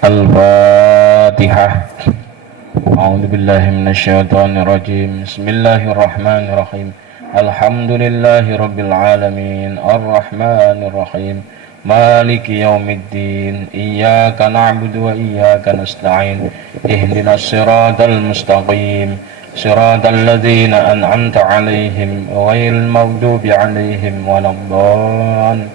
Al-Fatihah. A'udzubillahi minasyaitonirrajim. Bismillahirrahmanirrahim. Alhamdulillahi rabbil alamin. Arrahmanirrahim. Maliki yaumiddin. Iyyaka na'budu wa iyyaka nasta'in. Ihdinas siratal mustaqim. Siratal ladzina an'amta 'alaihim ghairil maghdubi 'alaihim waladdallin.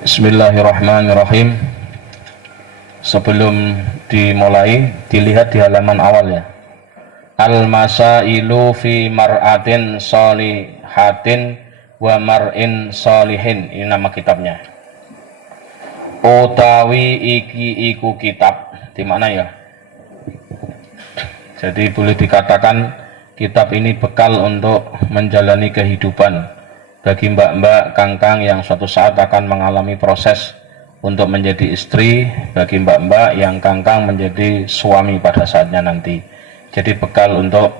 Bismillahirrahmanirrahim. Sebelum dimulai, dilihat di halaman awal ya. Al-masailu fi mar'atin solihatin wa mar'in solihin. Ini nama kitabnya. Utawi iki iku kitab. Di mana ya? Jadi boleh dikatakan kitab ini bekal untuk menjalani kehidupan bagi mbak-mbak kangkang yang suatu saat akan mengalami proses untuk menjadi istri, bagi mbak-mbak yang kangkang menjadi suami pada saatnya nanti. Jadi bekal untuk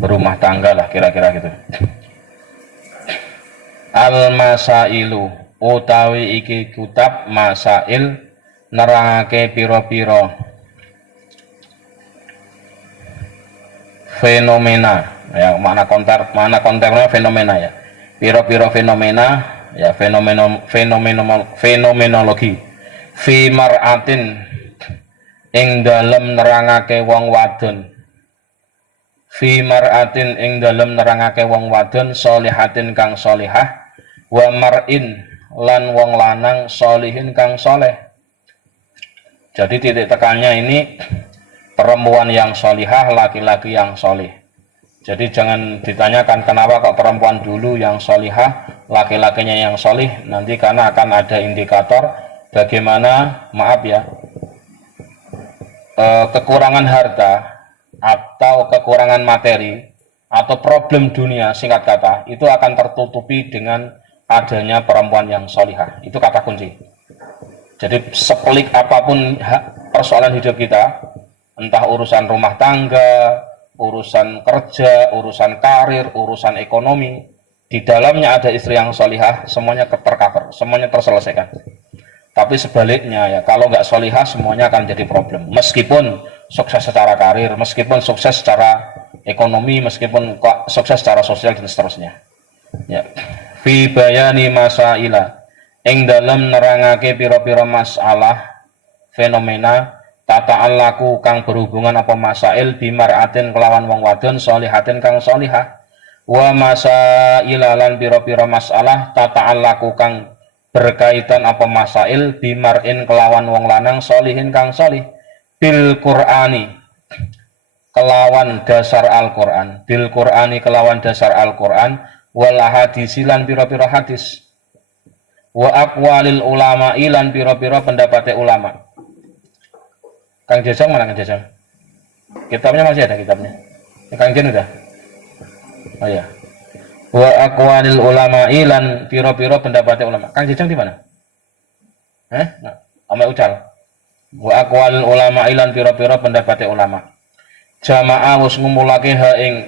berumah tangga lah kira-kira gitu. Al-masailu utawi iki kitab masail nerangake piro-piro fenomena ya, mana konternya fenomena ya. Piro-piro fenomena ya, fenomenologi fi mar'atin ing dalem nerangake wong wadon, fi mar'atin ing dalem nerangake wong wadon solihatin kang solihah, wa mar'in lan wong lanang solihin kang soleh. Jadi titik tekannya ini perempuan yang solihah, laki-laki yang solih. Jadi jangan ditanyakan kenapa kok perempuan dulu yang solihah, laki-lakinya yang solih, nanti karena akan ada indikator bagaimana, maaf ya, kekurangan harta atau kekurangan materi atau problem dunia, singkat kata, itu akan tertutupi dengan adanya perempuan yang solihah. Itu kata kunci. Jadi sepelik apapun persoalan hidup kita, entah urusan rumah tangga, urusan kerja, urusan karir, urusan ekonomi, di dalamnya ada istri yang solihah, semuanya tercover, semuanya terselesaikan. Tapi sebaliknya ya, kalau nggak solihah semuanya akan jadi problem. Meskipun sukses secara karir, meskipun sukses secara ekonomi, meskipun sukses secara sosial dan seterusnya. Ya. Fi bayani masaila, ing dalam nerangake piro-piro masalah, fenomena tataan laku kang berhubungan apa masail bimaratin kelawan wong wadon solihatin kang solihah, wa masailalan piro-piro masalah tataan laku kang berkaitan apa masail bimarin kelawan wong lanang solihin kang solih, bil qur'ani kelawan dasar Al-Qur'an, bil qur'ani kelawan dasar Al-Qur'an, wal hadisilan piro-piro hadis, wa aqwalil ulama ilan piro-piro pendapatnya ulama. Kang Jajang mana Kang Jajang? Kitabnya masih ada kitabnya. Kang Jen udah? Oh ya. Wa aqwalil ulama ilan piro-piro pendapatnya ulama. Kang Jajang di mana? Nah, Ame Ucal. Wa aqwalil ulama ilan piro-piro pendapatnya ulama. Jamaah wis ngumpulake ha ing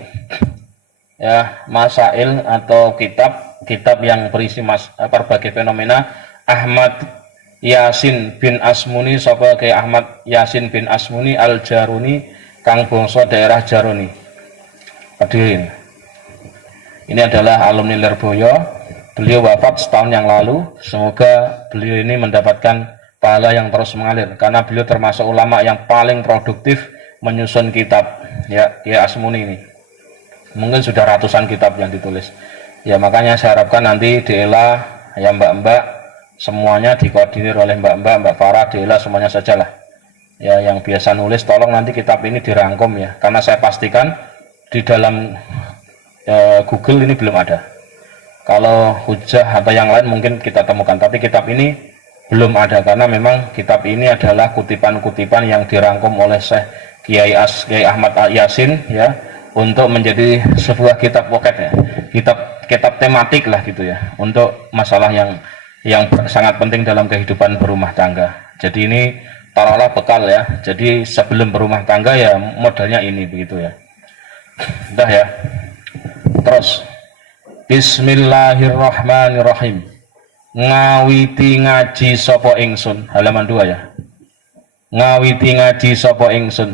ya masail atau kitab yang berisi berbagai fenomena Ahmad Yasin bin Asmuni sapa ke Ahmad Yasin bin Asmuni Al-Jaruni kang bangsa daerah Jaruni. Hadirin. Ini adalah alumni Lirboyo. Beliau wafat setahun yang lalu. Semoga beliau ini mendapatkan pahala yang terus mengalir karena beliau termasuk ulama yang paling produktif menyusun kitab ya Asmuni ini. Mungkin sudah ratusan kitab yang ditulis. Ya makanya saya harapkan nanti Dela ya mbak-mbak semuanya dikoordinir oleh mbak Farah, Dela, semuanya sajalah ya yang biasa nulis, tolong nanti kitab ini dirangkum ya, karena saya pastikan di dalam Google ini belum ada. Kalau hujah atau yang lain mungkin kita temukan, tapi kitab ini belum ada karena memang kitab ini adalah kutipan-kutipan yang dirangkum oleh Syekh Kiai Ahmad Yasin ya, untuk menjadi sebuah kitab pocket ya, kitab tematik lah gitu ya, untuk masalah yang yang sangat penting dalam kehidupan berumah tangga. Jadi ini taruhlah bekal ya. Jadi sebelum berumah tangga ya modalnya ini begitu ya. Udah ya. Terus Bismillahirrahmanirrahim. Ngawiti ngaji sapa ingsun, halaman 2 ya. Ngawiti ngaji sapa ingsun.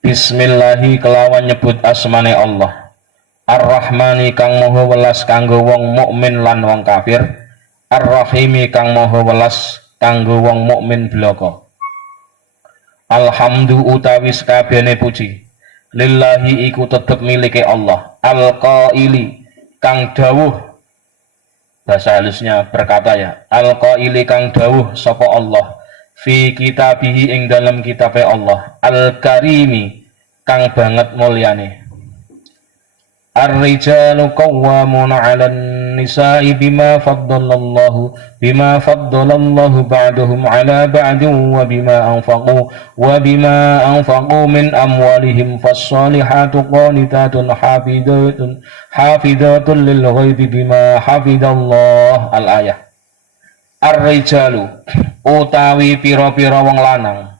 Bismillahi kelawan nyebut asmane Allah. Ar-Rahmani kang maha welas kanggo wong mukmin lan wong kafir. Ar-Rahimi kang maha welas kanggo wong mukmin blaka. Alhamdu utawi sakabehane puji. Lillahi iku tetep milike Allah. Al-Qaili kang dawuh, bahasa halusnya berkata ya, Al-Qaili kang dawuh sapa Allah fi kitabihi ing dalam kitabe Allah, Al-Karimi kang banget mulyane. Ar-rijalu qawwamuna 'alan nisa'i bima faddalallahu ba'dahum 'ala ba'din wa bima anfaqu min amwalihim fas-salihatu qanitatun hafidatun lil ghaibi bima hafidallah. Al-ayah. Ar-rijalu utawi pira-pira wong lanang.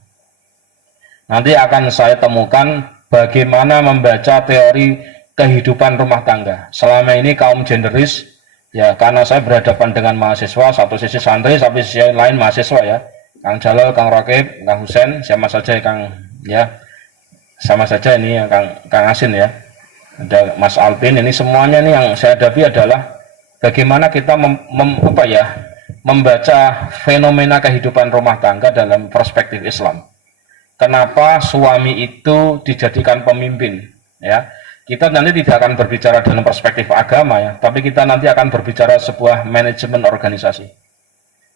Nanti akan saya temukan bagaimana membaca teori kehidupan rumah tangga. Selama ini kaum genderis ya, karena saya berhadapan dengan mahasiswa, satu sisi santri, tapi sisi lain mahasiswa ya. Kang Jalal, Kang Rakib, Kang Husen, sama saja Kang ya, sama saja ini ya, Kang Asin ya. Ada Mas Alvin, ini semuanya nih yang saya hadapi adalah bagaimana kita membaca fenomena kehidupan rumah tangga dalam perspektif Islam. Kenapa suami itu dijadikan pemimpin ya? Kita nanti tidak akan berbicara dalam perspektif agama ya, tapi kita nanti akan berbicara sebuah manajemen organisasi.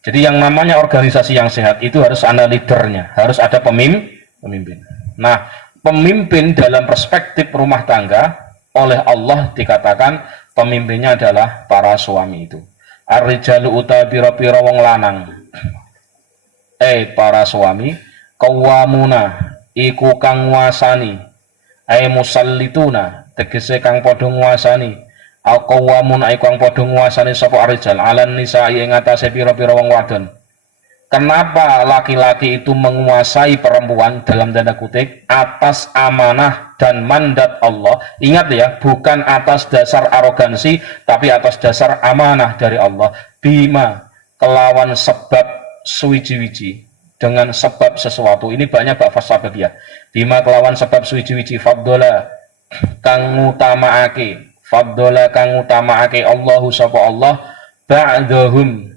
Jadi yang namanya organisasi yang sehat itu harus ada leadernya, harus ada pemimpin. Nah, pemimpin dalam perspektif rumah tangga oleh Allah dikatakan pemimpinnya adalah para suami itu. Ar-rijalu uta pira-pira wong lanang. Para suami qawwamuna iku kang nguasani. Musallituna tegese kang padha nguasani. Al-qawwamun iku kang padha nguasani sapa ar-rijal alan nisa'i ing atase pira-pira wong wadon. Kenapa laki-laki itu menguasai perempuan dalam tanda kutip atas amanah dan mandat Allah? Ingat ya, bukan atas dasar arogansi, tapi atas dasar amanah dari Allah. Bima kelawan sebab suwiji-wiji, dengan sebab sesuatu. Ini banyak bak fasababiyah. Bima kelawan sebab suwiji-wiji faddola kang ngutamaake, faddola kang ngutamaake Allahu sapa Allah ba'dahum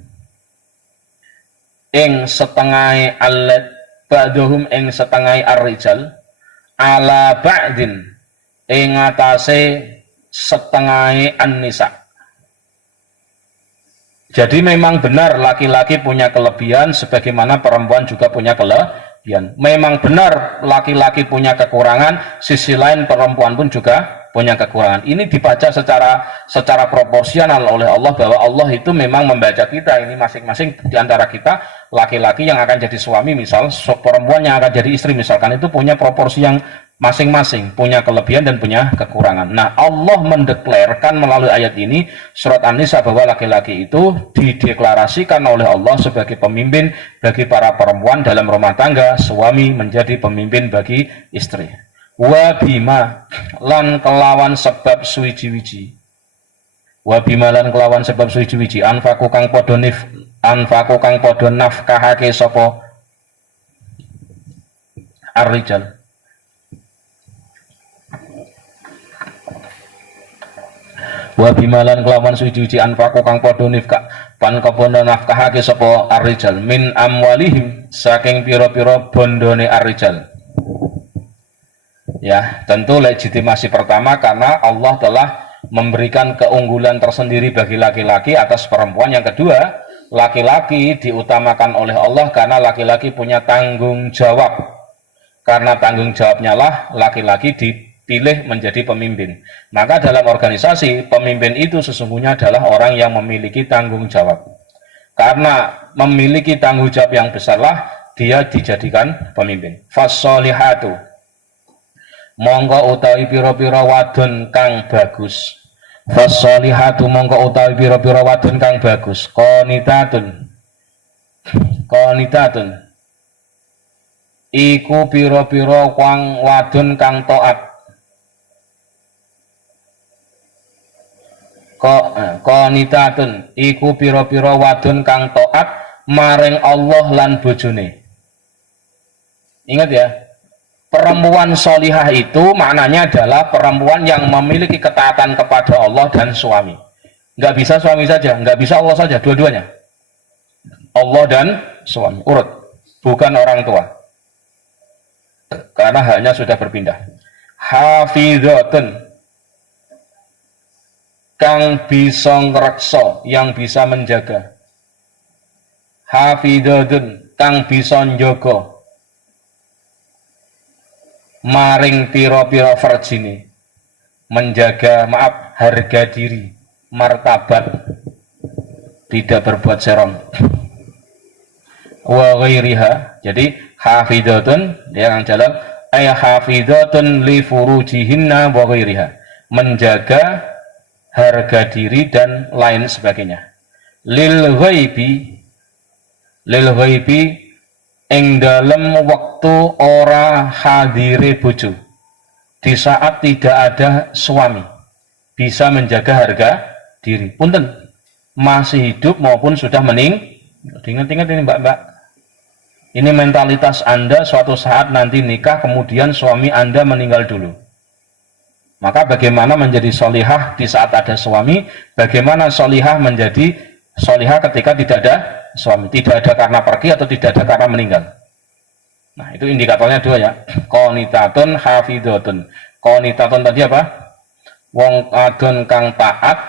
ing setengah alat ba'dahum ing setengah ar-rijal ala ba'din ing atase setengah an-nisa. Jadi memang benar laki-laki punya kelebihan sebagaimana perempuan juga punya kelebihan. Memang benar laki-laki punya kekurangan, sisi lain perempuan pun juga punya kekurangan. Ini dibaca secara proporsional oleh Allah, bahwa Allah itu memang membaca kita ini masing-masing di antara kita, laki-laki yang akan jadi suami misal, perempuan yang akan jadi istri misalkan, itu punya proporsi yang masing-masing, punya kelebihan dan punya kekurangan. Nah, Allah mendeklarkan melalui ayat ini surat An-Nisa bahwa laki-laki itu dideklarasikan oleh Allah sebagai pemimpin bagi para perempuan dalam rumah tangga, suami menjadi pemimpin bagi istri. Wa bima lan kelawan sebab suwiji-wiji. Wa bima lan kelawan sebab suwiji-wiji anfaku kang padha nafkahake sapa ar-rijal. Wa bimalan kelawan suci-suci anfaku kang padha nafkahake sapa ar-rijal min amwalihim saking pira-pira bondone ar-rijal. Ya, tentu legitimasi pertama karena Allah telah memberikan keunggulan tersendiri bagi laki-laki atas perempuan. Yang kedua, laki-laki diutamakan oleh Allah karena laki-laki punya tanggung jawab. Karena tanggung jawabnya lah laki-laki dipilih menjadi pemimpin. Maka dalam organisasi, pemimpin itu sesungguhnya adalah orang yang memiliki tanggung jawab. Karena memiliki tanggung jawab yang besarlah dia dijadikan pemimpin. Fas-solihatu monggo utawi pira-pira wadon kang bagus. Fasolihatu mongko utawi pira-pira wadon kang bagus. Qanitatun iku pira-pira kang wadon kang taat. Qanitatun iku pira-pira wadon kang taat maring Allah lan bojone. Ingat ya, perempuan solihah itu maknanya adalah perempuan yang memiliki ketaatan kepada Allah dan suami. Nggak bisa suami saja, nggak bisa Allah saja, dua-duanya. Allah dan suami, urut, bukan orang tua. Karena haknya sudah berpindah. Hafidhatun kang bisa ngreksa, yang bisa menjaga. Hafidhatun kang bisa njaga maring piro-piro verjine, menjaga harga diri, martabat, tidak berbuat serong. Wa ghairiha, jadi hafidhatun yang jalan ay hafidhatun li furujihinna wa ghairiha, menjaga harga diri dan lain sebagainya. Lil ghaibi ing dalem waktu ora hadire bojo, di saat tidak ada suami, bisa menjaga harga diri. Punten, masih hidup maupun sudah ingat-ingat ini mbak-mbak. Ini mentalitas Anda suatu saat nanti nikah, kemudian suami Anda meninggal dulu. Maka bagaimana menjadi solihah di saat ada suami, bagaimana solihah menjadi solihah ketika tidak ada suami. Tidak ada karena pergi atau tidak ada karena meninggal. Nah itu indikatornya dua ya. Qanitatun hafidhatun. Qanitatun tadi apa? Wong adon kang taat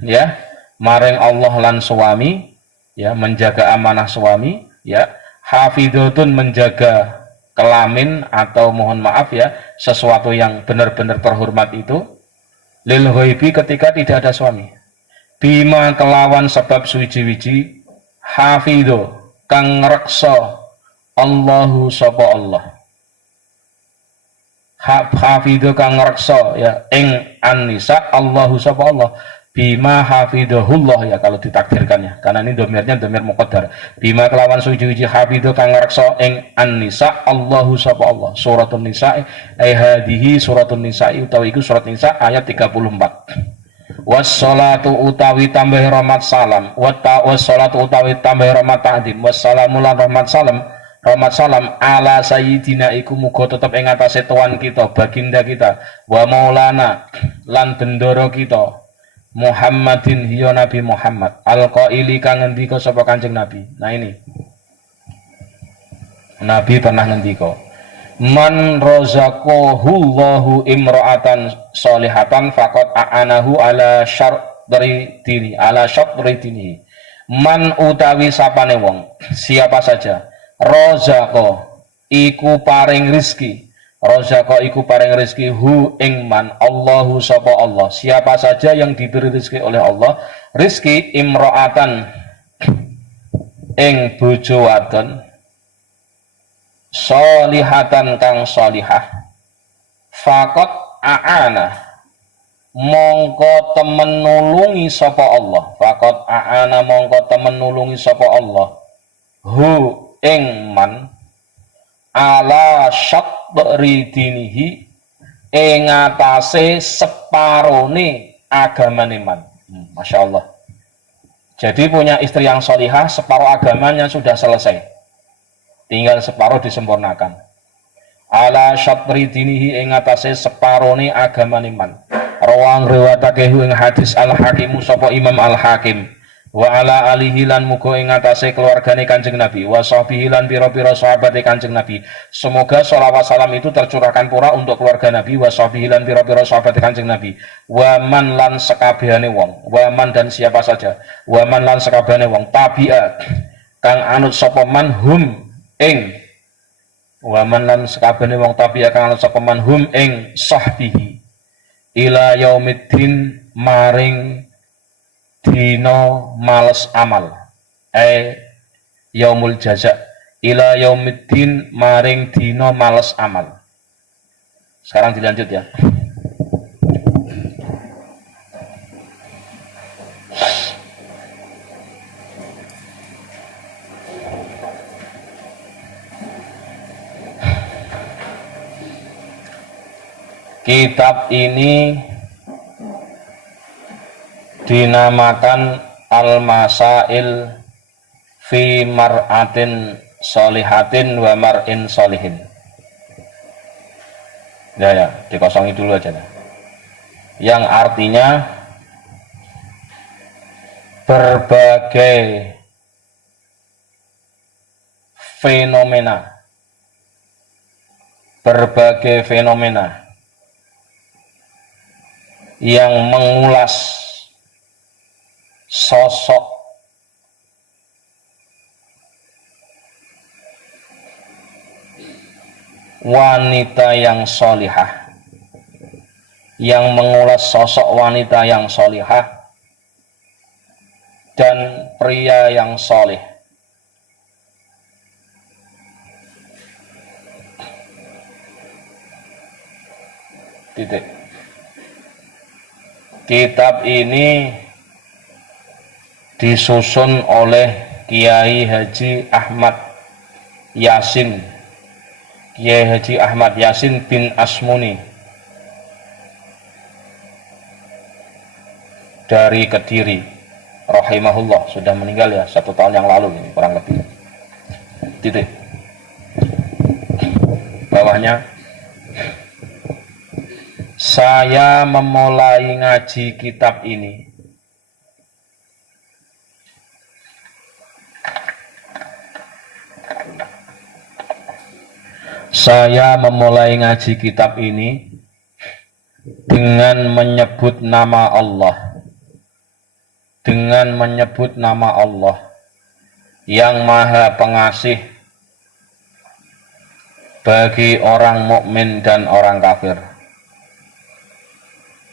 ya, maring Allah lan suami ya, menjaga amanah suami ya. Hafidhatun menjaga kelamin atau mohon maaf ya, sesuatu yang benar-benar terhormat itu. Lil ghaibi ketika tidak ada suami. Bima kelawan sebab suwiji-wiji hafidho kang ngreksa Allahu sapa Allah. Hafidho kang ngreksa ya ing an-nisa Allahu sapa Allah. Bima hafidhahullah ya kalau ditakdirkan ya, karena ini domirnya domir muqaddar. Bima kelawan suci-suci hafidho kang ngreksa ing an-nisa Allahu sapa Allah. Suratun Nisa hadhihi suratun Nisa utawi iku surat Nisa ayat 34. Wassalatu utawi tambah rahmat salam, wassalatu utawi tambah rahmat ta'zim, wassalamu lan rahmat salam ala sayyidina iku muga tetep ing atase tuan kita, baginda kita, wa maulana lan bendoro kita Muhammadin hiya Nabi Muhammad al-qaili kang ngendika sapa Kanjeng Nabi. Nah ini Nabi pernah ngendika, man razaqahu Allahu imra'atan sholihatan faqad a'anahu ala syarri dini. Man utawi sapane wong, siapa saja, razaqa iku paring rizki, razaqa iku paring rizki hu ing man Allahu sapa Allah, siapa saja yang diberi rizki oleh Allah, rizki imra'atan ing bojo wadon sholihatan kang sholihah, faqat a'ana mongko temen nulungi sapa Allah, faqat a'ana mongko temen nulungi sapa Allah hu ing man ala syatri dinihi ing atase separone agamane man. Masya Allah. Jadi punya istri yang sholihah, separuh agamanya sudah selesai, tinggal separuh disempurnakan. Ala syatri dinihi ing atase separone agamane man. Rawang riwayatake ing hadis Al-Hakim sapa Imam Al-Hakim. Wa ala alihi lan muga ing atase keluargane Kanjeng Nabi, wa sahbihi lan pira-pira sahabate Kanjeng Nabi. Semoga sholawat salam itu tercurahkan pura untuk keluarga Nabi, wa sahbihi lan pira-pira sahabate Kanjeng Nabi. Wa man lan sekabehane wong, wa man dan siapa saja, wa man lan sekabehane wong tabi'a kang anut sapa man hum ing, wa man lan sekabehane wong tabi'a kang anut sapa man hum ing sahbihi ila yaumiddin maring dino males amal, yaumul jaza, ila yaumiddin maring dino males amal. Sekarang dilanjut ya. Kitab ini dinamakan Al-Masail fi mar'atin solihatin wa mar'in solihin. Ya, dikosongi dulu aja. Yang artinya berbagai fenomena yang mengulas sosok wanita yang solihah, yang mengulas sosok wanita yang solihah dan pria yang soleh. Titik. Kitab ini disusun oleh Kiai Haji Ahmad Yasin, Kiai Haji Ahmad Yasin bin Asmuni dari Kediri, rahimahullah, sudah meninggal ya 1 tahun yang lalu ini kurang lebih. Titik. Bawahnya, saya memulai ngaji kitab ini dengan menyebut nama Allah, yang Maha Pengasih bagi orang mukmin dan orang kafir,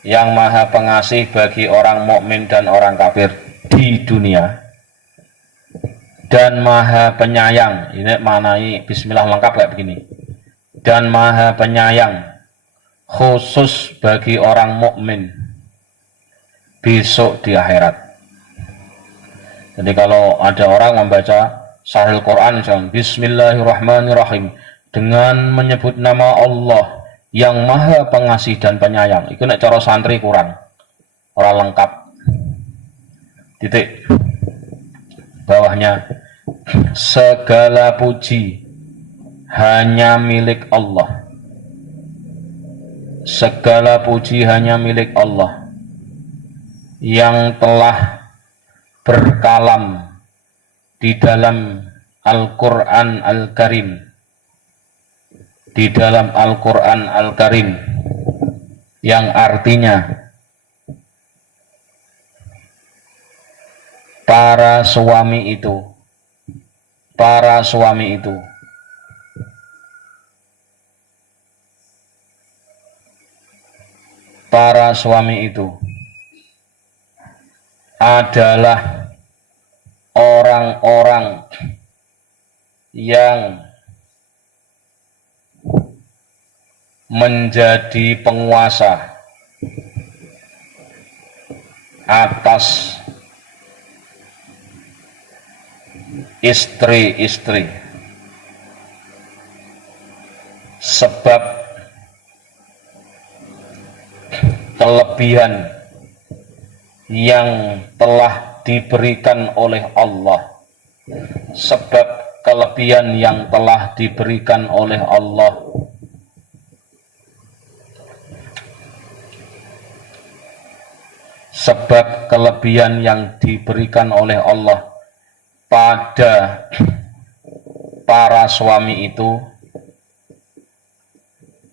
yang Maha Pengasih bagi orang mukmin dan orang kafir di dunia, dan Maha Penyayang. Ini maknai bismillah lengkap kayak begini. Dan Maha Penyayang khusus bagi orang mukmin besok di akhirat. Jadi kalau ada orang membaca Sahih Quran misalnya, Bismillahirrahmanirrahim, dengan menyebut nama Allah yang Maha Pengasih dan Penyayang, itu nek cara santri kurang, orang lengkap. Titik. Bawahnya, segala puji hanya milik Allah. Segala puji hanya milik Allah yang telah berkalam di dalam Al-Quran Al-Karim, yang artinya para suami itu adalah orang-orang yang menjadi penguasa atas istri-istri, sebab kelebihan yang telah diberikan oleh Allah, pada para suami itu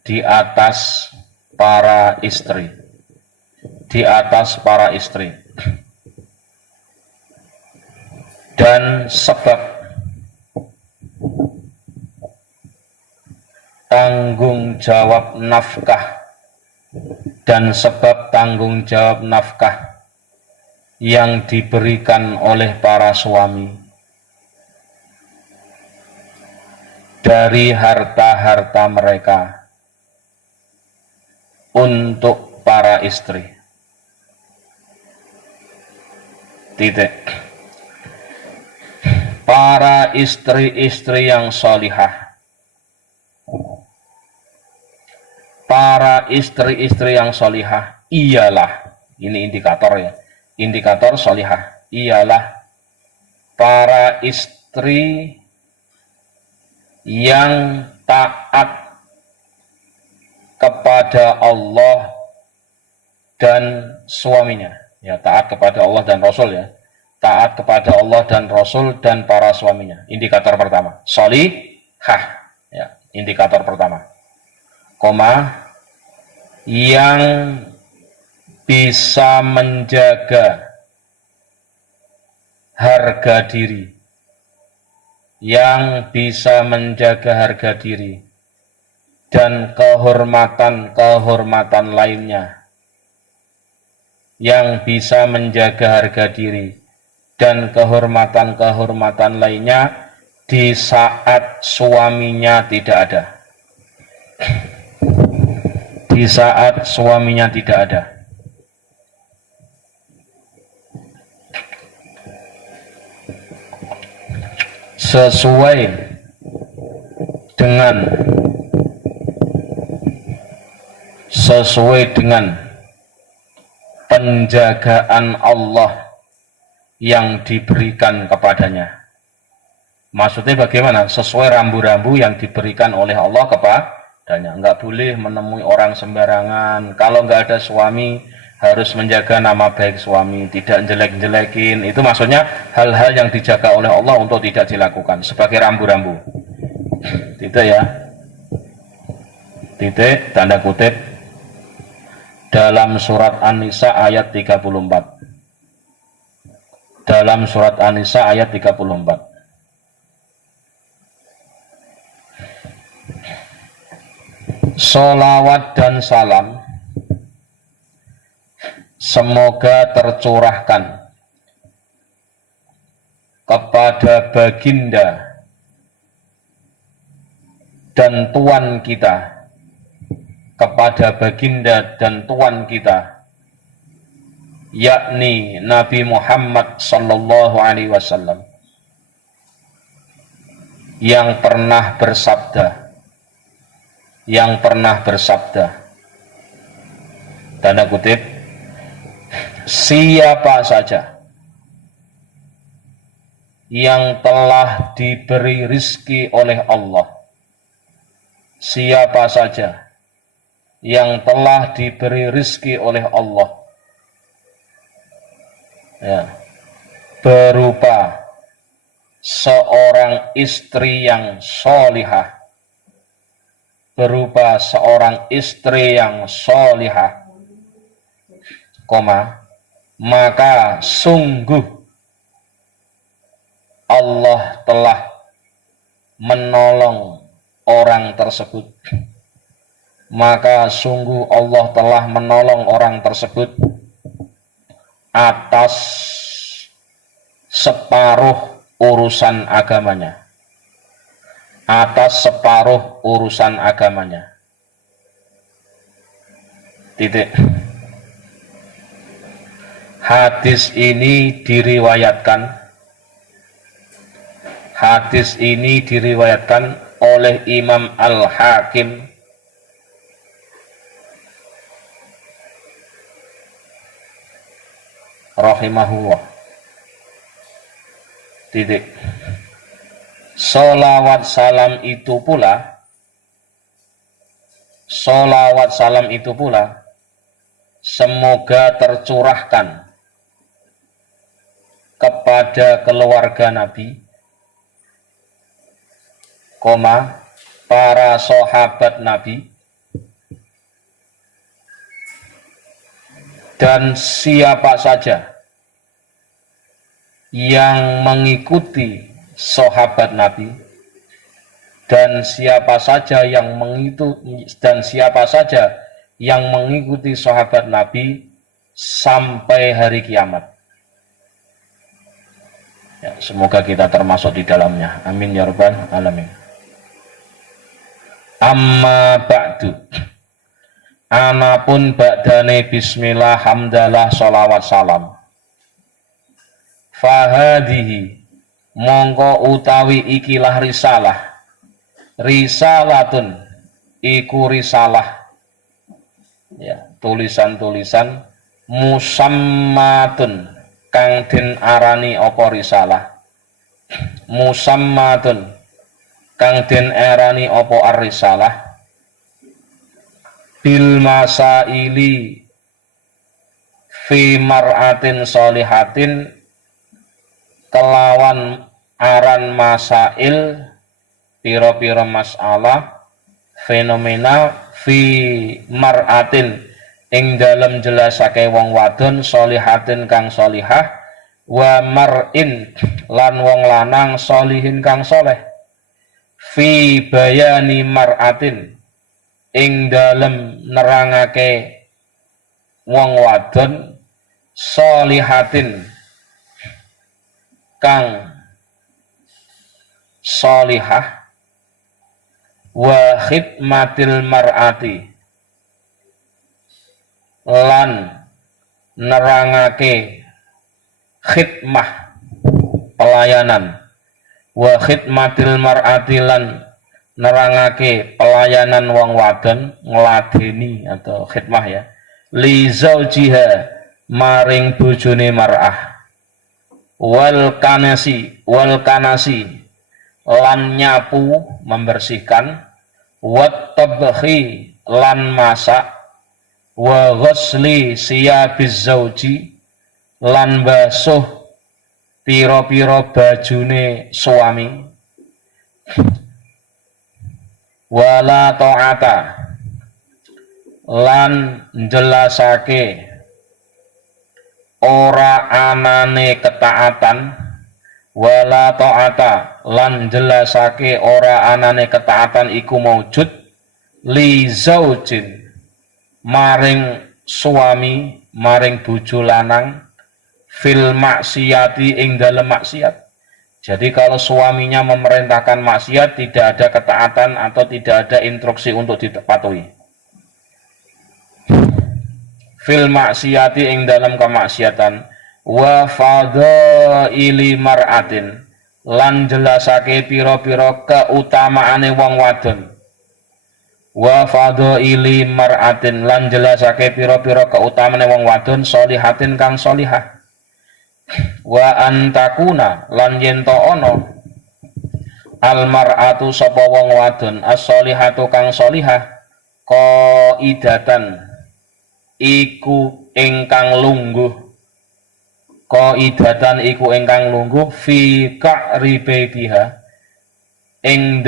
di atas para istri, dan sebab tanggung jawab nafkah yang diberikan oleh para suami dari harta-harta mereka untuk para istri. Titik. Para istri-istri yang salihah, para istri-istri yang solihah ialah, ini indikator ya, indikator solihah ialah para istri yang taat kepada Allah dan suaminya, ya, taat kepada Allah dan Rasul, ya, taat kepada Allah dan Rasul dan para suaminya. Indikator pertama, solihah, ya, indikator pertama, koma, yang bisa menjaga harga diri, yang bisa menjaga harga diri dan kehormatan-kehormatan lainnya, yang bisa menjaga harga diri dan kehormatan-kehormatan lainnya di saat suaminya tidak ada. Di saat suaminya tidak ada. Sesuai dengan penjagaan Allah yang diberikan kepadanya. Maksudnya bagaimana? Sesuai rambu-rambu yang diberikan oleh Allah kepadanya. Enggak boleh menemui orang sembarangan. Kalau enggak ada suami, harus menjaga nama baik suami, tidak jelek-jelekin. Itu maksudnya hal-hal yang dijaga oleh Allah untuk tidak dilakukan sebagai rambu-rambu. Titik ya. Titik, tanda kutip, dalam surat An-Nisa ayat 34. Dalam surat An-Nisa ayat 34. Sholawat dan salam semoga tercurahkan kepada baginda dan tuan kita, kepada baginda dan tuan kita, yakni Nabi Muhammad sallallahu alaihi wasallam, yang pernah bersabda, tanda kutip, siapa saja yang telah diberi rizki oleh Allah, siapa saja yang telah diberi rizki oleh Allah, ya, berupa seorang istri yang sholihah, berupa seorang istri yang sholihah, koma, maka sungguh Allah telah menolong orang tersebut. Maka sungguh Allah telah menolong orang tersebut atas separuh urusan agamanya. Atas separuh urusan agamanya. Titik. Hadis ini diriwayatkan oleh Imam Al-Hakim rahimahullah. Titik. Sholawat salam itu pula semoga tercurahkan kepada keluarga Nabi, koma, para sahabat Nabi, dan siapa saja yang mengikuti sahabat Nabi, dan siapa saja yang mengikuti sahabat Nabi sampai hari kiamat. Ya, semoga kita termasuk di dalamnya. Amin ya rabbal alamin. Amma ba'du. Anapun ba'dane bismillah hamdalah sholawat salam. Fahadihi mongko utawi ikilah risalah. Risalatun iku risalah. ya, tulisan-tulisan musammatun kang den arani apa risalah, musammatun kang den arani apa ar-risalah, bil masaili fi mar'atin solihatin kelawan aran masail piro-piro masalah fenomena fi mar'atin ing dalem jelasake wong wadon solihatin kang solihah wa mar'in lan wong lanang solihin kang soleh fi bayani mar'atin ing dalem nerangake wong wadon solihatin kang solihah wa khidmatil mar'ati lan nerangake khidmah pelayanan, wa khidmatil mar'ati lan nerangake pelayanan wong wadon ngladeni atau khidmah ya li zaujiha maring bojone mar'ah, wal kanasi lan nyapu membersihkan, wat tabkhi lan masak, wa ghusli siyabiz zauji lan basuh piro-piro bajune suami, wala ta'ata lan jelasake ora anane ketaatan, wala ta'ata lan jelasake ora anane ketaatan iku maujud li zaujin maring suami maring bojo lanang fil maksiyati ing dalem maksiat. Jadi kalau suaminya memerintahkan maksiat tidak ada ketaatan atau tidak ada instruksi untuk dipatuhi. Fil maksiyati ing dalem kemaksiatan, wa fadhaili mar'atin lan jelasake pira-pira keutamaane wong wadon, wa fadhaili mar'atin lan jelasake pira-pira keutamaane wong wadon solihatin kang solihah, wa antakuna lan yen to ana al mar'atu sapa wong wadon as-solihatu kang solihah qaidatan iku ingkang lungguh, qaidatan iku ingkang lungguh fi ka'ri baitiha ing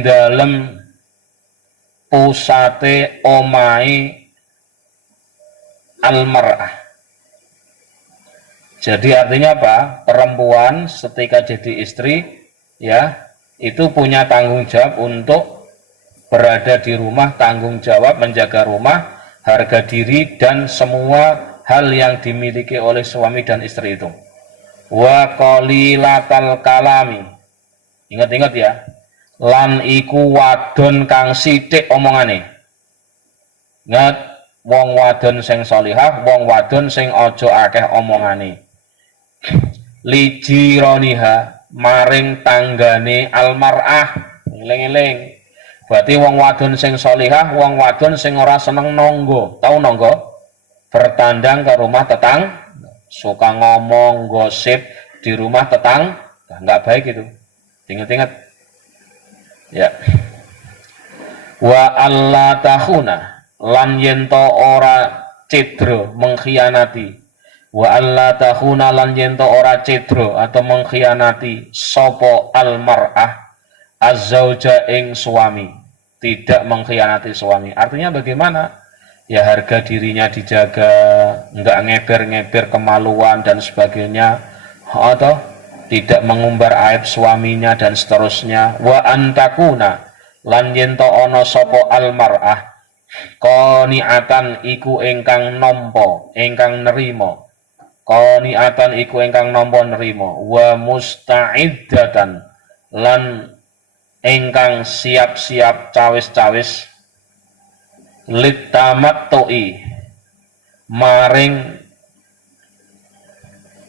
dalem pusate omahe al-mar'ah. Jadi artinya apa? Perempuan ketika jadi istri ya itu punya tanggung jawab untuk berada di rumah, tanggung jawab menjaga rumah, harga diri dan semua hal yang dimiliki oleh suami dan istri itu. Wa qalilatal kalami. Ingat-ingat ya. Lan iku wadon kang sithik omongane. Ingat, wong wadon sing salihah, wong wadon sing aja akeh omongane. Lijironiha maring tanggane almar'ah. Eling-eling. Berarti wong wadon sing salihah, wong wadon sing ora seneng nonggo. Tahu nonggo? Bertandang ke rumah tetang, suka ngomong, gosip di rumah tetang, enggak baik itu. Ingat-ingat. Ya. Wa alla tahuna lan yen to ora cidra mengkhianati. Wa alla tahuna lan yen to ora cidra atau mengkhianati sapa almar'ah az-zauja ing suami, tidak mengkhianati suami. Artinya bagaimana? Ya harga dirinya dijaga, enggak ngeber-ngeber kemaluan dan sebagainya, atau tidak mengumbar aib suaminya dan seterusnya. Wa antakuna lan yen to ana sapa almar'ah qani'atan iku ingkang nampa, ingkang nerima. Qani'atan iku ingkang nampa nerima, wa musta'iddatan lan ingkang siap-siap cawis-cawis litamattu'i maring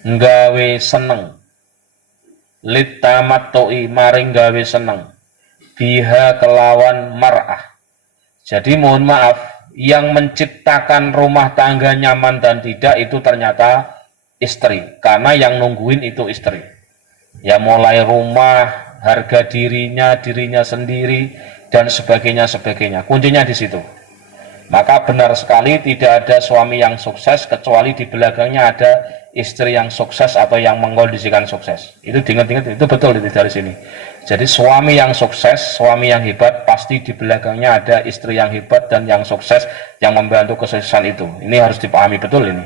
nggawe seneng, litamattu'i maring gawe seneng biha kelawan mar'ah. Jadi mohon maaf, yang menciptakan rumah tangga nyaman dan tidak itu ternyata istri, karena yang nungguin itu istri. Ya mulai rumah, harga dirinya sendiri dan sebagainya. Kuncinya di situ. Maka benar sekali tidak ada suami yang sukses kecuali di belakangnya ada istri yang sukses atau yang mengkondisikan sukses. Itu diingat-ingat, itu betul itu dari sini. Jadi suami yang sukses, suami yang hebat pasti di belakangnya ada istri yang hebat dan yang sukses yang membantu kesuksesan itu. Ini harus dipahami betul ini.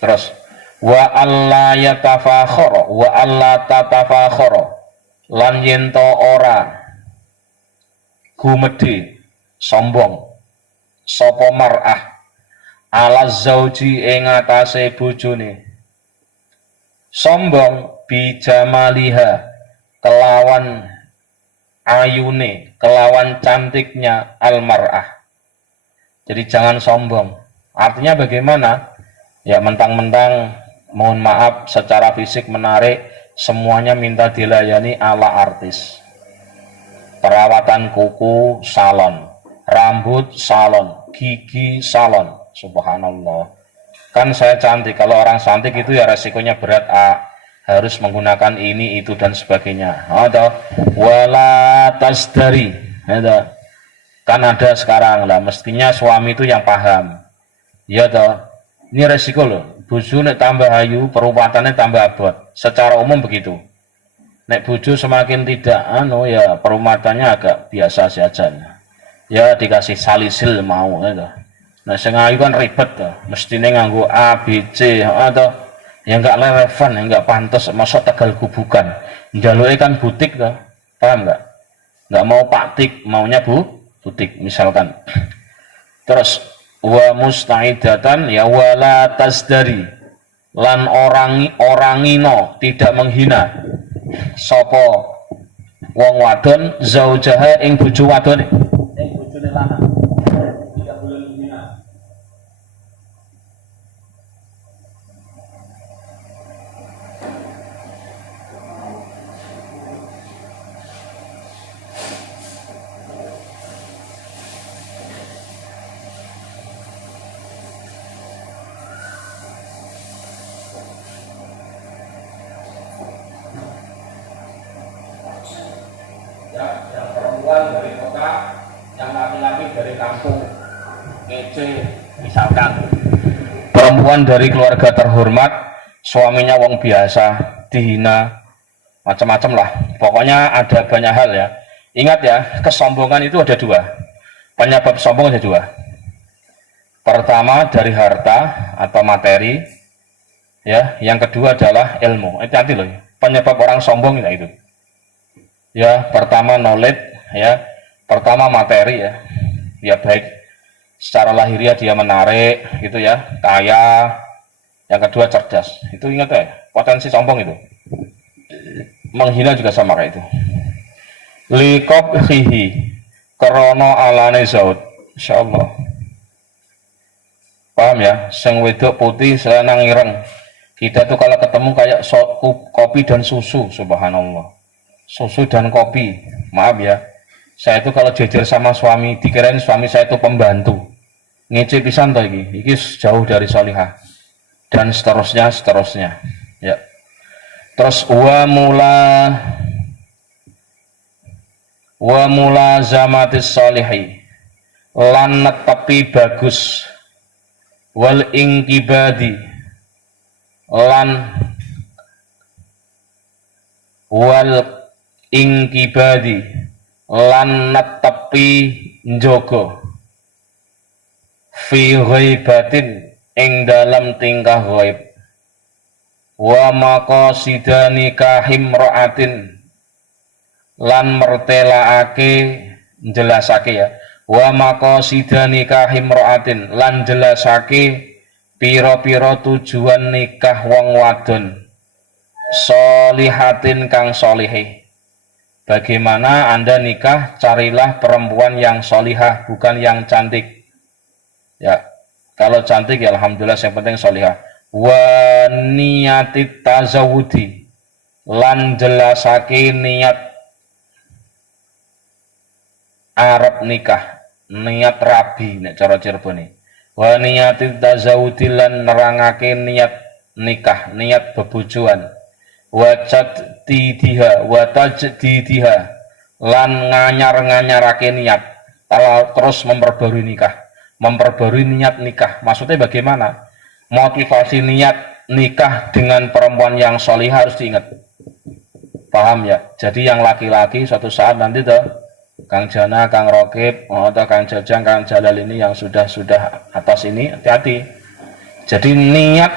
Terus wa alla yatafakhara wa alla tatafakhara lan yento ora gumedhe sombong sapa mar'ah ala zauji ing atase bojone. Sombong bijamaliha kelawan ayune, kelawan cantiknya al-mar'ah. Jadi jangan sombong. Artinya bagaimana? Ya mentang-mentang mohon maaf secara fisik menarik, semuanya minta dilayani ala artis. Perawatan kuku salon, rambut salon, gigi salon. Subhanallah. Kan saya cantik, kalau orang cantik itu ya resikonya berat, harus menggunakan ini itu dan sebagainya. Atau wala tasdari. Ada. Kan ada sekarang lah, mestinya suami itu yang paham. Ya toh. Ini resiko loh. Bojo nek tambah ayu, perupatannya tambah abot. Secara umum begitu. Nek bojo semakin tidak ya perumatannya agak biasa saja. Ya dikasih salisil mau gitu. Nah sing ayu kan ribet tuh. Mestine nganggo A, B, C atau yang enggak relevan, yang enggak pantas, masa Tegal Gubukan. Njaluke kan butik tuh. Paham enggak? Enggak mau paktik, maunya butik misalkan. Terus wa mustaidatan ya wala tasdari lan orangino tidak menghina sapa wong wadon zaujaha ing bojo wadone bojone lanang tidak boleh menghina. Yang perempuan dari kota, yang laki-laki dari kampung. Ngece, misalkan perempuan dari keluarga terhormat, suaminya wong biasa, dihina, macam-macam lah. Pokoknya ada banyak hal ya. Ingat ya, kesombongan itu ada dua. Penyebab sombong ada dua. Pertama dari harta atau materi, ya. Yang kedua adalah ilmu. Hati-hati loh. Penyebab orang sombong itu. Ya, pertama knowledge, ya. Pertama materi ya. Ya baik secara lahiriah dia menarik gitu ya, kaya. Yang kedua cerdas. Itu ingat ya, potensi sombong itu. Menghina juga sama kayak itu. Liqab khihi krono alane zaud. Insyaallah. Paham ya? Sing wedok putih senang ireng. Kita tuh kalau ketemu kayak kopi dan susu, subhanallah. Susu dan kopi, maaf ya, saya itu kalau jajar sama suami dikirain suami saya itu pembantu, ngece pisan toh iki jauh dari solihah dan seterusnya ya. Terus wa mula zamatis solihi lan netepi bagus wal ingkibadi lan wal ingkibadi lan netepi njogo fi ghaibatin ing dalam tingkah ghaib wa maqasidani kahim ra'atin lan mertelaake jelasake ya wa maqasidani kahim ra'atin lan jelasake pira-pira tujuan nikah wong wadon solihatin kang solihih. Bagaimana Anda nikah, carilah perempuan yang solihah, bukan yang cantik. Ya, kalau cantik ya alhamdulillah, yang penting solihah. Wa niyatit tazawudi lan jelasake niat arep nikah, niat rabi nek cara Cirebone. Wa niyatil tazawudi lan nerangake niat nikah, niat bebojoan. Wa tajdidiha lan nganyar-nganyarake niat, terus memperbarui nikah, memperbarui niat nikah. Maksudnya bagaimana? Motivasi niat nikah dengan perempuan yang solihah harus diingat. Paham ya? Jadi yang laki-laki suatu saat nanti tuh Kang Jana, Kang Rokib, atau Kang Jajang, Kang Jalal ini yang sudah atas ini, hati-hati. Jadi niat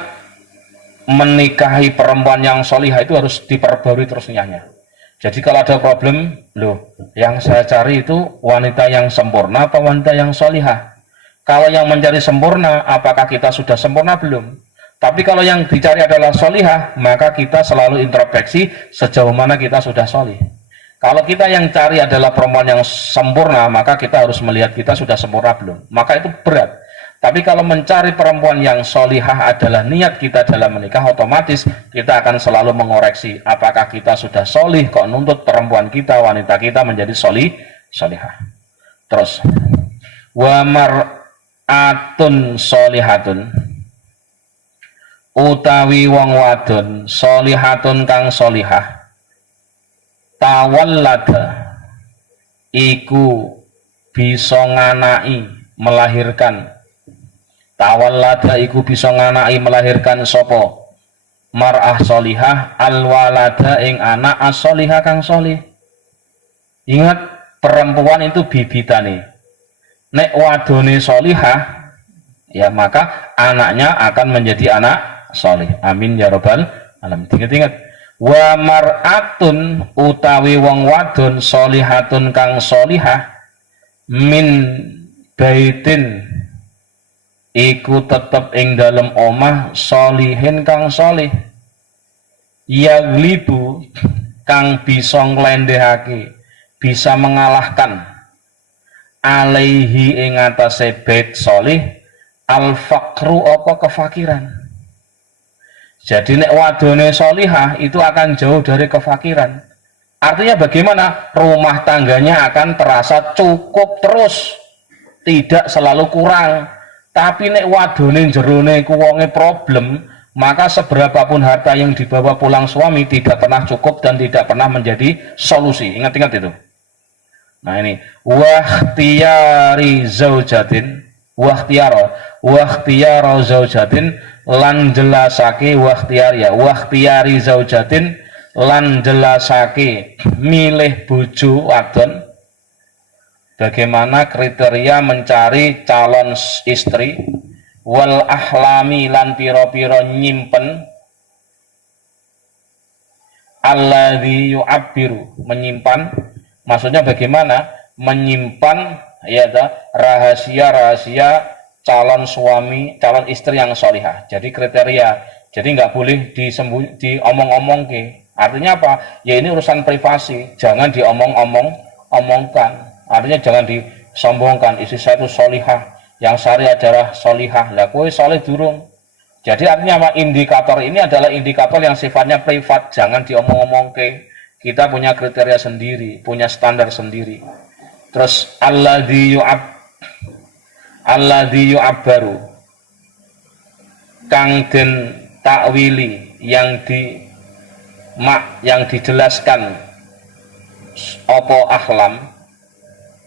menikahi perempuan yang solihah itu harus diperbarui terus niatnya. Jadi kalau ada problem, loh, yang saya cari itu wanita yang sempurna atau wanita yang solihah? Kalau yang mencari sempurna, apakah kita sudah sempurna belum? Tapi kalau yang dicari adalah solihah, maka kita selalu introspeksi sejauh mana kita sudah solih. Kalau kita yang cari adalah perempuan yang sempurna, maka kita harus melihat kita sudah sempurna belum. Maka itu berat. Tapi kalau mencari perempuan yang solihah adalah niat kita dalam menikah, otomatis kita akan selalu mengoreksi apakah kita sudah solih, kok nuntut perempuan kita, wanita kita menjadi solihah. Terus, wa mar'atun solihatun, utawi wong wadon solihatun kang solihah, tawallada iku bisa nganai melahirkan, tawallada iku bisa nganai melahirkan sopo mar'ah solihah alwalada ing anak as-solihah kang solih. Ingat, perempuan itu bibitane, nek wadone solihah ya maka anaknya akan menjadi anak solih. Amin ya robbal alamin. Ingat-ingat, wa mar'atun utawi wong wadon solihatun kang solihah min baitin iku tetep ing dalem omah solihin kang solih, yaglibu kang bisa nglendhehake, bisa mengalahkan alaihi ing atase bait solih al faqru apa kefakiran. Jadi nek wadone solihah itu akan jauh dari kefakiran. Artinya bagaimana? Rumah tangganya akan terasa cukup terus, tidak selalu kurang. Tapi nek wadone jerone ku wonge problem, maka seberapapun harta yang dibawa pulang suami tidak pernah cukup dan tidak pernah menjadi solusi. Ingat-ingat itu. Nah ini, wahtiyari zaujatin, wahtiyaro zaujatin lan jelasake wahtiyari zaujatin lan jelasake milih bojo wadon, bagaimana kriteria mencari calon istri, wal ahlami lan piro-piro nyimpen, alladzi yu'abbiru menyimpan, maksudnya bagaimana menyimpan ya rahasia-rahasia calon suami, calon istri yang solihah. Jadi kriteria, jadi nggak boleh diomong-omong ke. Artinya apa? Ya ini urusan privasi, jangan omongkan. Artinya jangan disombongkan. Istri saya itu solihah, yang sari adalah solihah. Lah kowe soleh durung. Jadi artinya apa? Indikator ini adalah indikator yang sifatnya privat, jangan diomong-omong ke. Kita punya kriteria sendiri, punya standar sendiri. Terus alladzi yu'abbaru kang den takwili, yang dijelaskan apa ahlam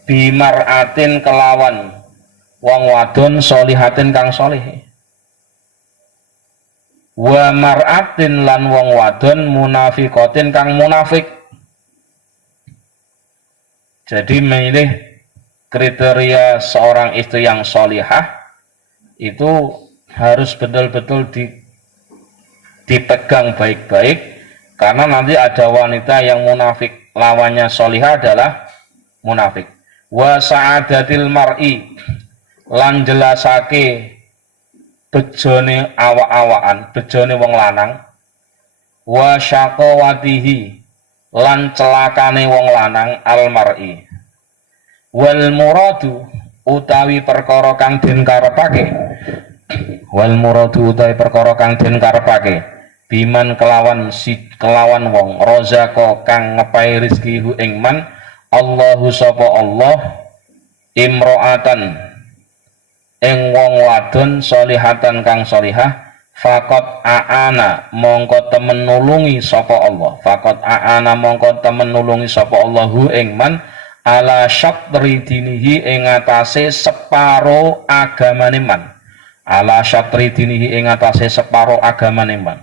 bimar'atin kelawan wong wadon solihatin kang solih, wa mar'atin lan wong wadon munafiqatin kang munafik. Jadi memilih kriteria seorang istri yang solihah itu harus betul-betul dipegang baik-baik, karena nanti ada wanita yang munafik, lawannya solihah adalah munafik. Wa sa'adatil mar'i lan jelasake bejone awak-awakan, bejone wong lanang, wa syaqawatihi lan celakane wong lanang al mar'i, wal muradu utawi perkara kang den karepake, wal muradu utawi perkara kang den karepake biman kelawan wong rozako kang ngepai rizki hu ing man Allahu sapa Allah imro'atan ing wong wadon solihatan kang solihah fakot aana mongko temen nulungi sapa Allah fakot aana mongko temen nulungi sapa Allahu ing man ala syatri dinihi ing atase separo agamane man ala syatri dinihi ing atase separo agamane man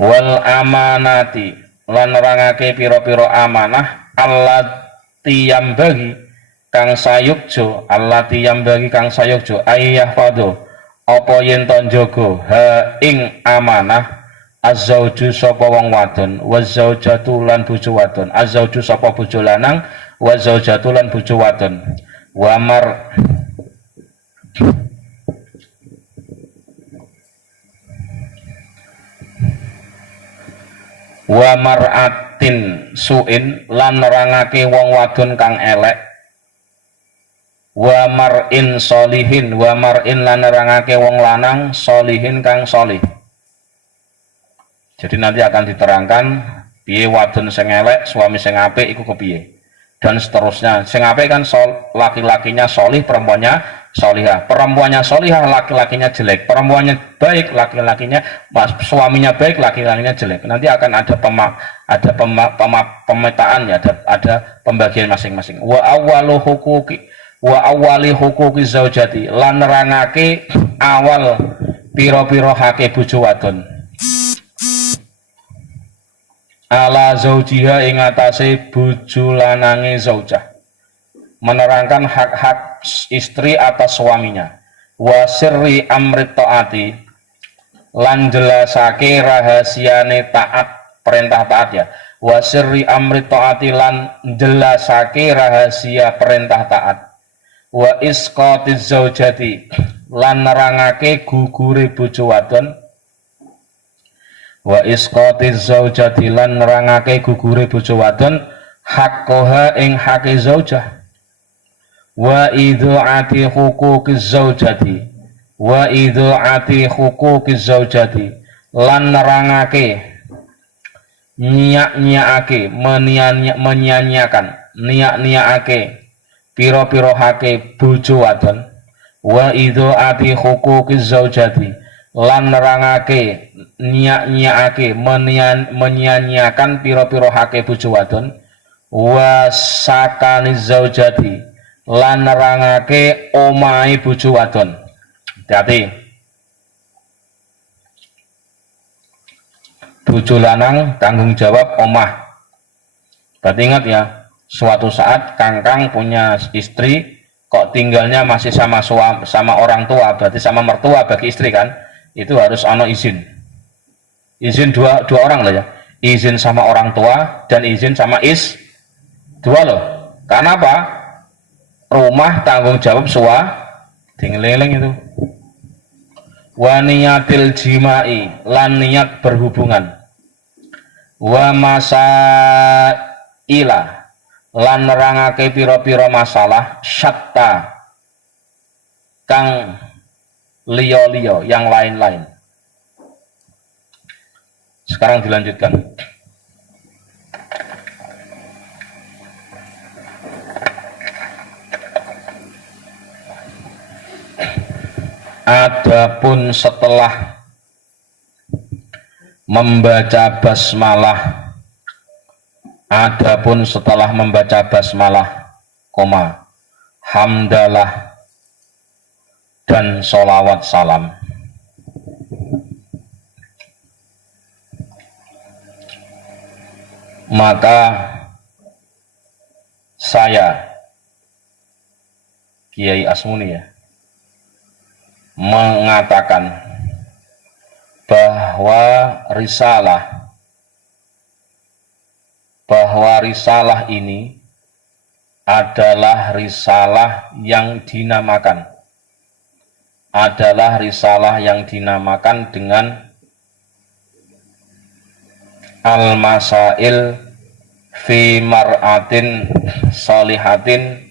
wal amanati lan nerangake pira-pira amanah allati yambagi kang sayukjo allati yambagi kang sayukjo ayah fado apa yen to njaga ha ing amanah azzauju sapa wong wadon wazaujatu lan bojo wadon azzauju sapa bojo lanang wazaujatu lan bojo wadon wa mar'atin suin lan nerangake wong wadon kang elek wa mar'in solihin wa mar'in lan nerangake wong lanang solihin kang solih. Jadi nanti akan diterangkan piye wadon sing elek suami sing apik iku kepiye dan seterusnya. Sing apik kan laki-lakinya solih, perempuannya solihah, perempuannya solihah, laki-lakinya jelek, perempuannya baik, laki-lakinya suaminya baik, laki-lakinya jelek. Nanti akan ada pemetaan ya, ada pembagian masing-masing. Wa awali hukuki zaujati lan nerangake awal piro-piro hake bojo wadon ala zaujiha ing atase bojo lanange zaujah, menerangkan hak-hak istri atas suaminya. Wa sirri amrit taati lan jelasake rahasiane taat, perintah taat ya. Wa sirri amrit taati lan jelasake rahasia perintah taat. Wa isqatiz zaujati lan nerangake gugure bojo wadon. Wa isqatiz zaujati lan nerangake gugure bojo wadon haqqaha ing hake zaujah. Wa idha'ati huquqiz zaujati wa idha'ati huquqiz zaujati lan nerangake nyak-nyakake menyanyiakan niak-niakake piro-piro hake bojo wadon. Wa idha'ati huquqiz zaujati lan nerangake nyak-nyakake menyanyiakan piro-piro hake bojo wadon. Wa sakaniz zaujati lan nerangake omahe bojo wadon. Hati-hati. Bojo lanang tanggung jawab omah. Berarti ingat ya, suatu saat Kangkang punya istri kok tinggalnya masih sama orang tua, berarti sama mertua bagi istri kan? Itu harus ono izin. Izin dua orang lah ya. Izin sama orang tua dan izin sama dua loh. Karena apa? Rumah tanggung jawab dingeleleng itu. Wa niyatil jimai lan niat berhubungan. Wa masaila lan nerangake pira-pira masalah syatta kang liyo-liyo yang lain-lain. Sekarang dilanjutkan. Adapun setelah membaca basmalah, adapun setelah membaca basmalah, hamdalah dan sholawat salam, maka saya Kiai Asmuni ya mengatakan bahwa risalah ini adalah risalah yang dinamakan dengan al-masail fi mar'atin salihatin,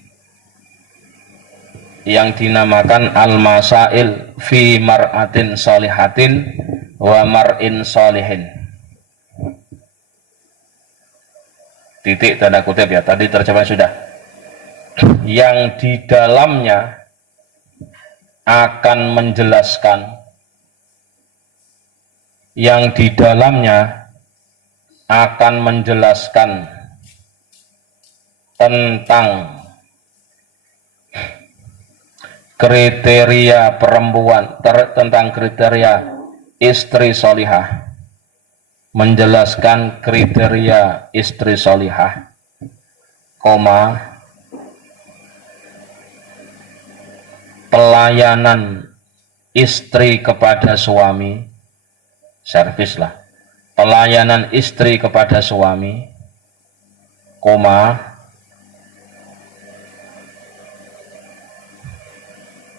yang dinamakan al-masail fi mar'atin salihatin wa mar'in salihin. titik tanda kutip ya, tadi terjemahan sudah, yang di dalamnya akan menjelaskan, yang di dalamnya akan menjelaskan tentang kriteria perempuan, tentang kriteria istri solihah, menjelaskan kriteria istri solihah, koma, pelayanan istri kepada suami, servis lah, pelayanan istri kepada suami, koma,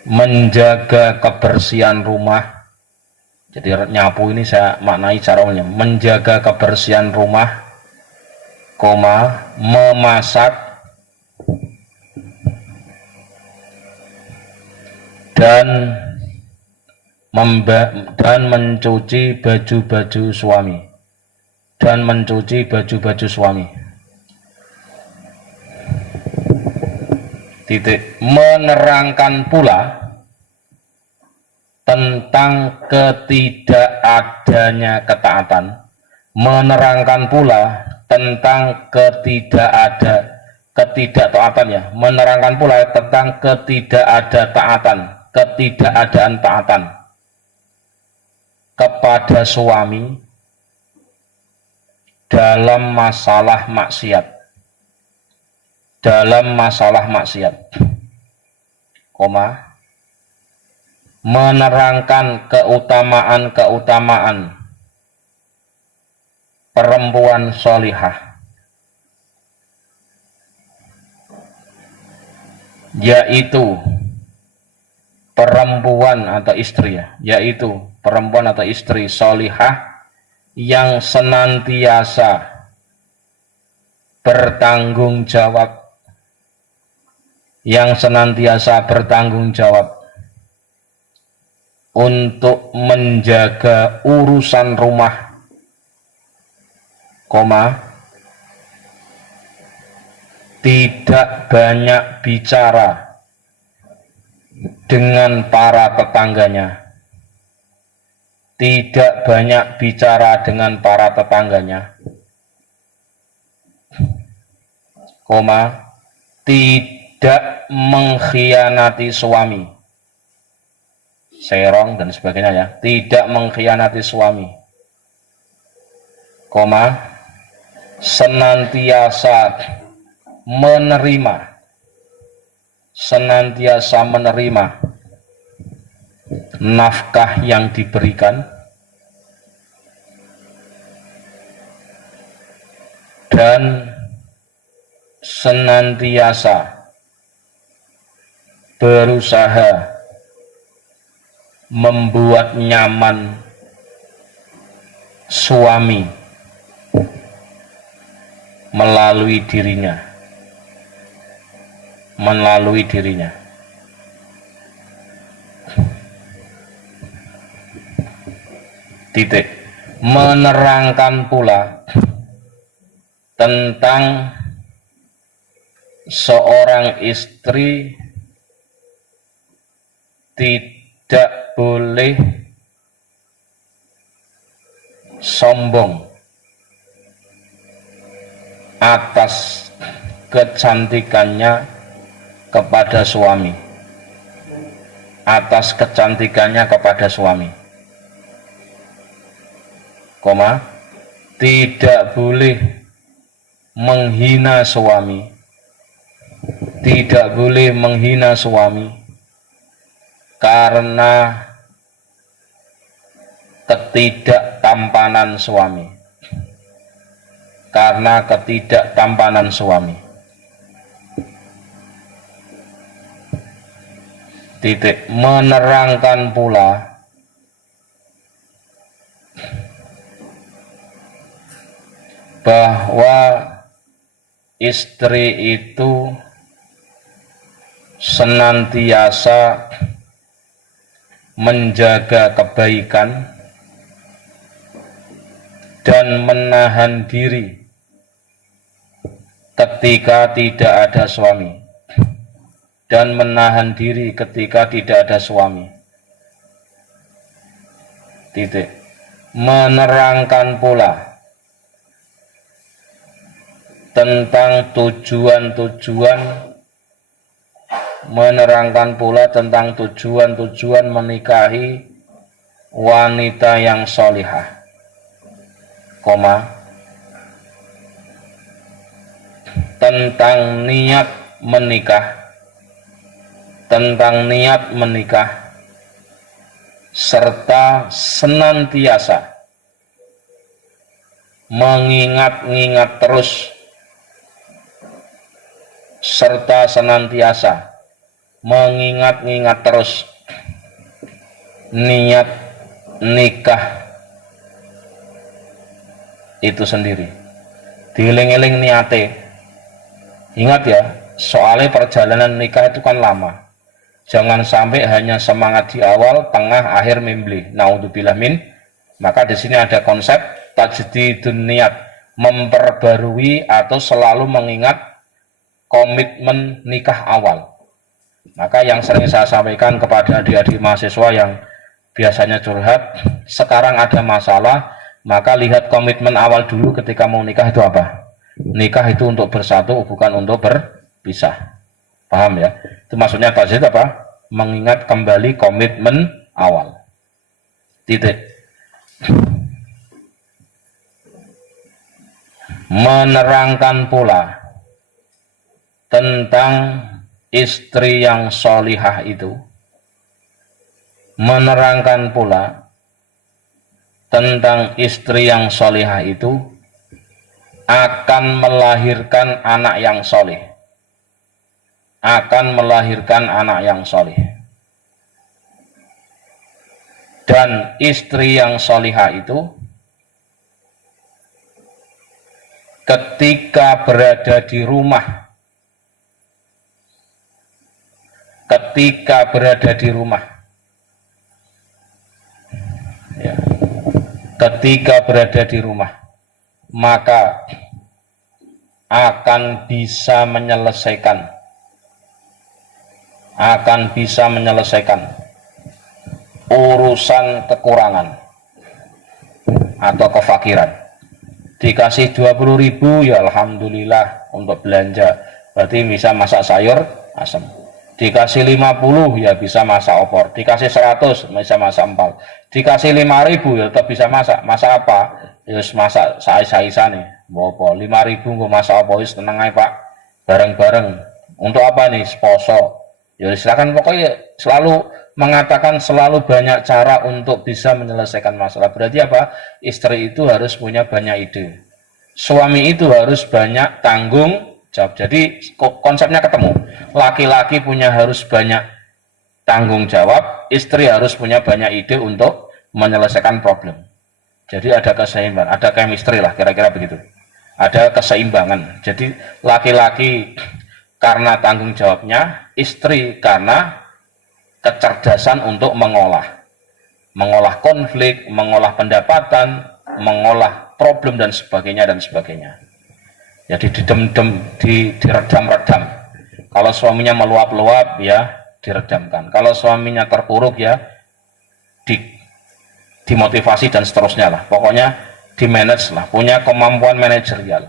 menjaga kebersihan rumah. Jadi nyapu ini saya maknai cara umumnya, menjaga kebersihan rumah, koma, memasak dan mencuci baju-baju suami, dan mencuci baju-baju suami. Titik. Menerangkan pula tentang ketidakadanya ketaatan, menerangkan pula tentang ketidaktaatan ya, menerangkan pula tentang ketidakadaan taatan kepada suami dalam masalah maksiat, koma, menerangkan keutamaan perempuan solihah, yaitu perempuan atau istri ya, yaitu perempuan atau istri solihah yang senantiasa bertanggung jawab untuk menjaga urusan rumah, koma, tidak banyak bicara dengan para tetangganya, koma, tidak mengkhianati suami, serong dan sebagainya ya, tidak mengkhianati suami, koma, senantiasa menerima nafkah yang diberikan dan senantiasa berusaha membuat nyaman suami melalui dirinya. Titik. Menerangkan pula tentang seorang istri tidak boleh sombong atas kecantikannya kepada suami, koma, tidak boleh menghina suami karena ketidaktampanan suami. Titik. Menerangkan pula bahwa istri itu senantiasa menjaga kebaikan dan menahan diri ketika tidak ada suami, dan menahan diri ketika tidak ada suami. Titik. Menerangkan pula tentang tujuan-tujuan menikahi wanita yang solihah, tentang niat menikah, serta senantiasa mengingat-ingat terus niat nikah itu sendiri. Dieling-eling niate. Ingat ya, soalnya perjalanan nikah itu kan lama. Jangan sampai hanya semangat di awal, tengah, akhir membeli. Naudzubillah min. Maka di sini ada konsep tajdidun niat, memperbarui atau selalu mengingat komitmen nikah awal. Maka yang sering saya sampaikan kepada adik-adik mahasiswa yang biasanya curhat, sekarang ada masalah, maka lihat komitmen awal dulu ketika mau nikah itu apa? Nikah itu untuk bersatu, bukan untuk berpisah. Paham ya? Itu maksudnya tajdid apa? Mengingat kembali komitmen awal. Titik. Menerangkan pula tentang istri yang solihah itu. Menerangkan pula tentang istri yang solihah itu akan melahirkan anak yang soleh. Dan istri yang solihah itu ketika berada di rumah, ya, ketika berada di rumah, maka akan bisa menyelesaikan urusan kekurangan atau kefakiran. Dikasih 20.000 ya alhamdulillah untuk belanja, berarti bisa masak sayur asam. Dikasih 50 ya bisa masak opor. Dikasih 100 bisa masak empal. Dikasih 5.000 ya tetap bisa masak. Masak apa? Ya masak saisane. Bopo 5.000 gue masak apa? Wis tenang aja Pak. Bareng-bareng. Untuk apa nih? Poso. Ya silakan, pokoknya selalu mengatakan selalu banyak cara untuk bisa menyelesaikan masalah. Berarti apa? Istri itu harus punya banyak ide. Suami itu harus banyak tanggung jawab. Jadi konsepnya ketemu. Laki-laki harus banyak tanggung jawab, istri harus punya banyak ide untuk menyelesaikan problem. Jadi ada keseimbangan, ada chemistry lah, kira-kira begitu. Ada keseimbangan. Jadi laki-laki karena tanggung jawabnya, istri karena kecerdasan untuk mengolah konflik, mengolah pendapatan, mengolah problem dan sebagainya. Jadi diredam-redam. Kalau suaminya meluap-luap ya diredamkan. Kalau suaminya terpuruk ya dimotivasi dan seterusnya lah. Pokoknya di-manage lah, punya kemampuan manajerial.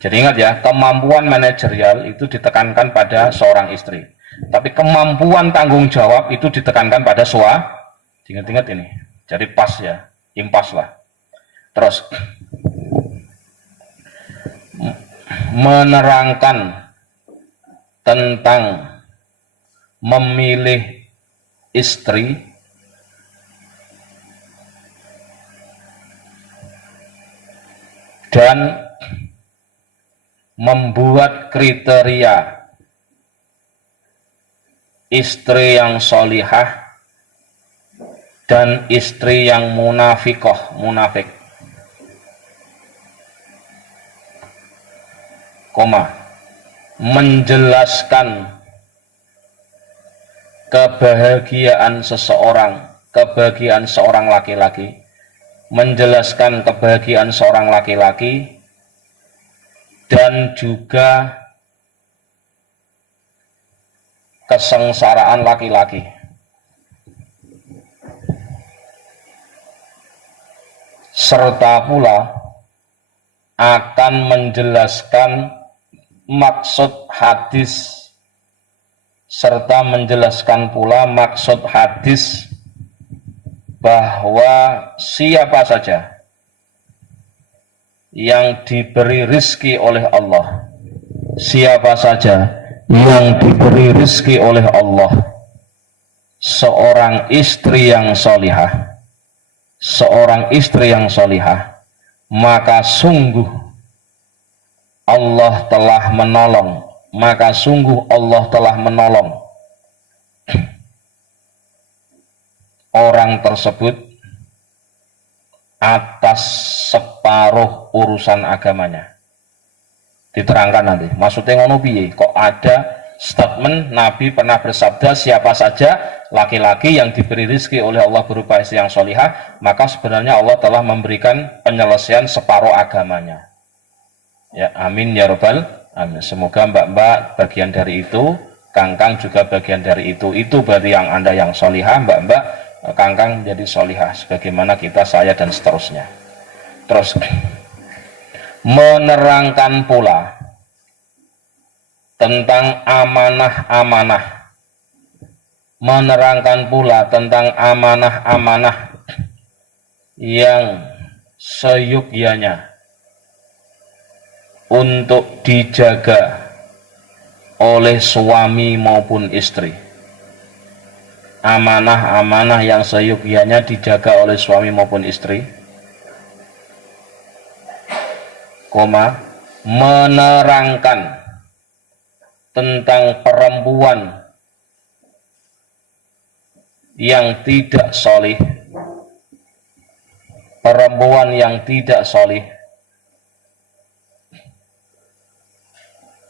Jadi ingat ya, kemampuan manajerial itu ditekankan pada seorang istri. Tapi kemampuan tanggung jawab itu ditekankan pada suami. Ingat-ingat ini. Jadi pas ya, impas lah. Terus menerangkan tentang memilih istri dan membuat kriteria istri yang solihah dan istri yang munafik, menjelaskan kebahagiaan seorang laki-laki, dan juga kesengsaraan laki-laki. Serta pula akan menjelaskan maksud hadis, serta menjelaskan pula maksud hadis bahwa siapa saja yang diberi rizki oleh Allah, siapa saja yang diberi rizki oleh Allah, seorang istri yang solihah, seorang istri yang solihah, maka sungguh Allah telah menolong, maka sungguh Allah telah menolong orang tersebut atas separuh urusan agamanya. Diterangkan nanti, maksudnya ngono piye? Kok ada statement Nabi pernah bersabda siapa saja laki-laki yang diberi rizki oleh Allah berupa istri yang solihah, maka sebenarnya Allah telah memberikan penyelesaian separuh agamanya. Ya, amin ya robbal amin. Semoga mbak-mbak bagian dari itu, kangkang juga bagian dari itu. Itu berarti yang Anda yang solihah, mbak-mbak, kangkang jadi solihah, sebagaimana kita, saya, dan seterusnya. Terus menerangkan pula tentang amanah-amanah, menerangkan pula tentang amanah-amanah yang seyogyanya untuk dijaga oleh suami maupun istri. Amanah-amanah yang seyogyanya dijaga oleh suami maupun istri, menerangkan tentang perempuan yang tidak solih, perempuan yang tidak solih,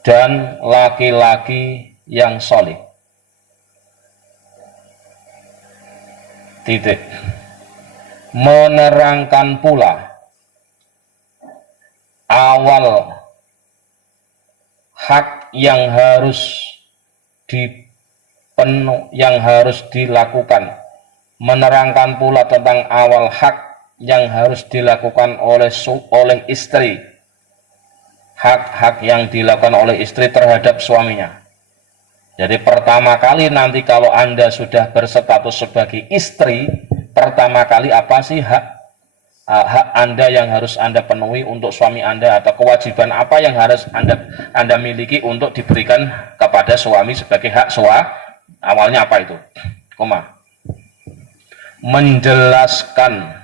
dan laki-laki yang solih. Titik. Menerangkan pula awal hak yang harus dilakukan, menerangkan pula tentang awal hak yang harus dilakukan oleh istri, hak-hak yang dilakukan oleh istri terhadap suaminya. Jadi pertama kali nanti kalau Anda sudah berstatus sebagai istri, pertama kali apa sih hak Anda yang harus Anda penuhi untuk suami Anda, atau kewajiban apa yang harus Anda miliki untuk diberikan kepada suami sebagai hak awalnya apa itu? Menjelaskan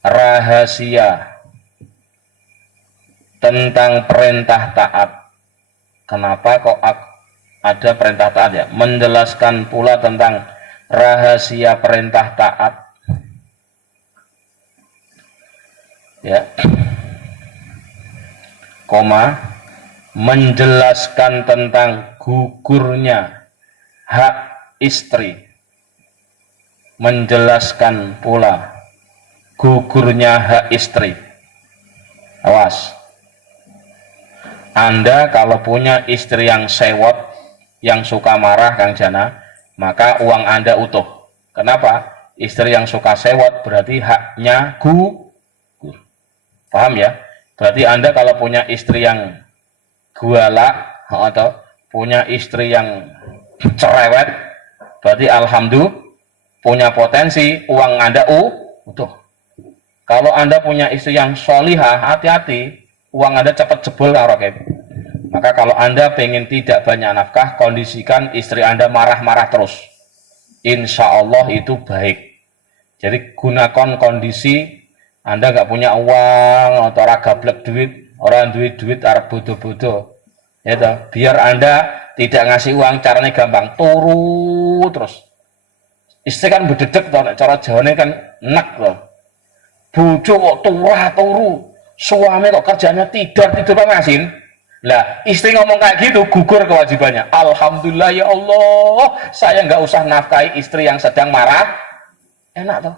rahasia tentang perintah taat. Kenapa kok ada perintah taat ya? Menjelaskan pula tentang rahasia perintah taat, ya, menjelaskan tentang gugurnya hak istri, menjelaskan pula gugurnya hak istri. Awas, Anda kalau punya istri yang sewot, yang suka marah, Kang Jana, maka uang Anda utuh. Kenapa? Istri yang suka sewot berarti haknya gugur. Paham ya? Berarti Anda kalau punya istri yang guala atau punya istri yang cerewet, berarti alhamdulillah punya potensi uang Anda utuh. Kalau Anda punya istri yang solihah, hati-hati, uang Anda cepat jebol, Kang. Maka kalau Anda pengen tidak banyak nafkah, kondisikan istri Anda marah-marah terus. Insya Allah itu baik. Jadi gunakan kondisi Anda nggak punya uang, atau orang gablek duit, orang duit arep bodoh-bodoh. Ya toh, biar Anda tidak ngasih uang, caranya gampang, turu terus. Istri kan bededek toh, cara Jawane kan enak loh. Bojo kok turu, suami kok kerjanya tidur pamasin. Lah, istri ngomong kayak gitu, gugur kewajibannya. Alhamdulillah ya Allah, saya nggak usah nafkahi istri yang sedang marah. Enak toh?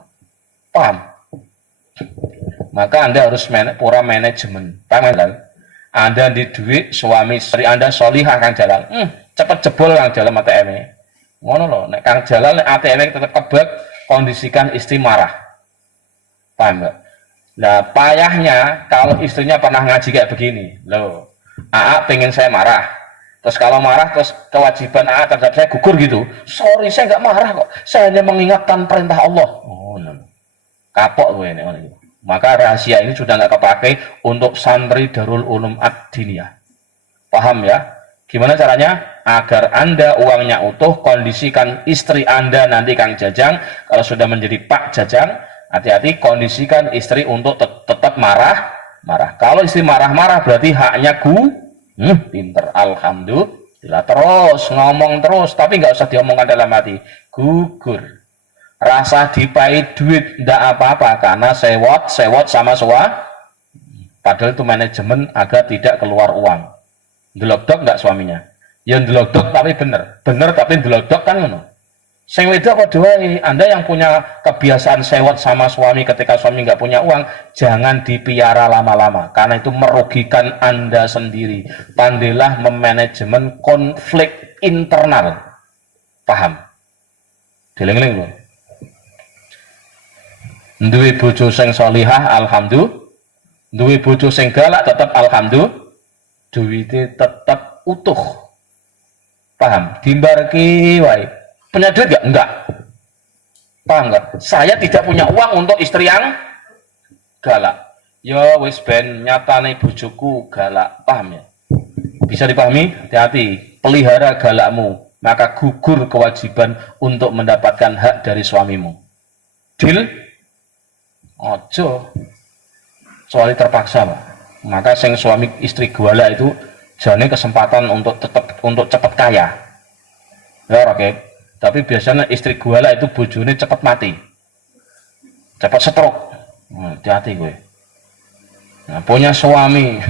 Paham? Maka Anda harus pura manajemen. Paham kan? Anda di duit, suami istri Anda solihah Kang Jalal. Cepet jebol Kang Jalal ATM-nya. Ngono loh, nek Kang Jalal nek ATM-nya tetap kebek, kondisikan istri marah. Paham nggak? Nah, payahnya kalau istrinya pernah ngaji kayak begini, loh, AA pengen saya marah. Terus kalau marah, terus kewajiban AA terhadap saya gugur gitu. Sorry, saya nggak marah kok. Saya hanya mengingatkan perintah Allah. Oh, no. Kapok gue ini. Maka rahasia ini sudah nggak kepakai untuk santri Darul Ulum Ad-Diniyah. Paham ya? Gimana caranya? Agar Anda uangnya utuh, kondisikan istri Anda nanti Kang Jajang, kalau sudah menjadi Pak Jajang, hati-hati kondisikan istri untuk tetap marah. Kalau istri marah-marah berarti haknya pinter. Alhamdulillah. Terus ngomong terus, tapi nggak usah diomongkan dalam hati. Gugur. Rasa dipai duit ndak apa-apa karena sewot sama padahal itu manajemen agar tidak keluar uang. Ndelok-dok nggak suaminya? Ya ndelok-dok tapi bener tapi ndelok-dok kan ngono. Sing wedok padha wae. Anda yang punya kebiasaan sewot sama suami ketika suami nggak punya uang, jangan dipiara lama-lama karena itu merugikan Anda sendiri. Pandailah memanajemen konflik internal. Paham? Dileng-leng loh. Duwe bojo sing solihah alhamdulillah, duwe bojo sing galak tetap alhamdulillah, duwite tetap utuh. Paham? Dimbarki wae. Punya duit gak? Enggak. Paham gak? Saya tidak punya uang untuk istri yang galak. Ya wis ben nyatane bojoku galak. Paham ya? Bisa dipahami? Hati-hati. Pelihara galakmu, maka gugur kewajiban untuk mendapatkan hak dari suamimu. Deal? Ojo, soalnya terpaksa, Pak. Maka sing suami istri gala itu jane kesempatan untuk cepat kaya. Ya, oke. Tapi biasanya istri gala itu bojone cepat mati, cepat stroke. Hati-hati gue. Nah, punya suami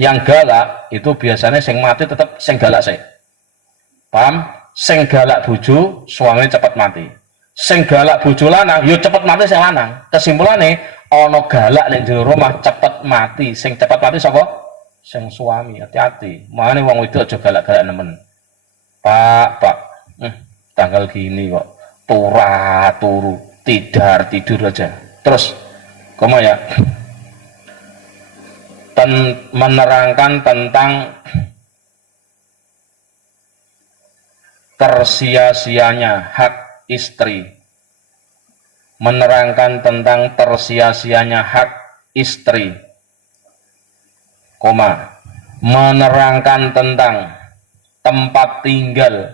yang galak itu biasanya sing mati tetap sing galak sih. Paham? Sing galak bojo, suami cepat mati. Sing galak bojo lanang, yo cepet mati sing lanang. Kesimpulane ana galak ning jero rumah cepet mati. Sing cepet mati sapa? Sing suami. Hati-hati. Makane wong wedok aja galak-galak nemen. Pak, tanggal gini kok turu, tidur aja. Terus koma ya. Menerangkan tentang tersia-sianya hak istri, menerangkan tentang tersia-sianya hak istri, menerangkan tentang tempat tinggal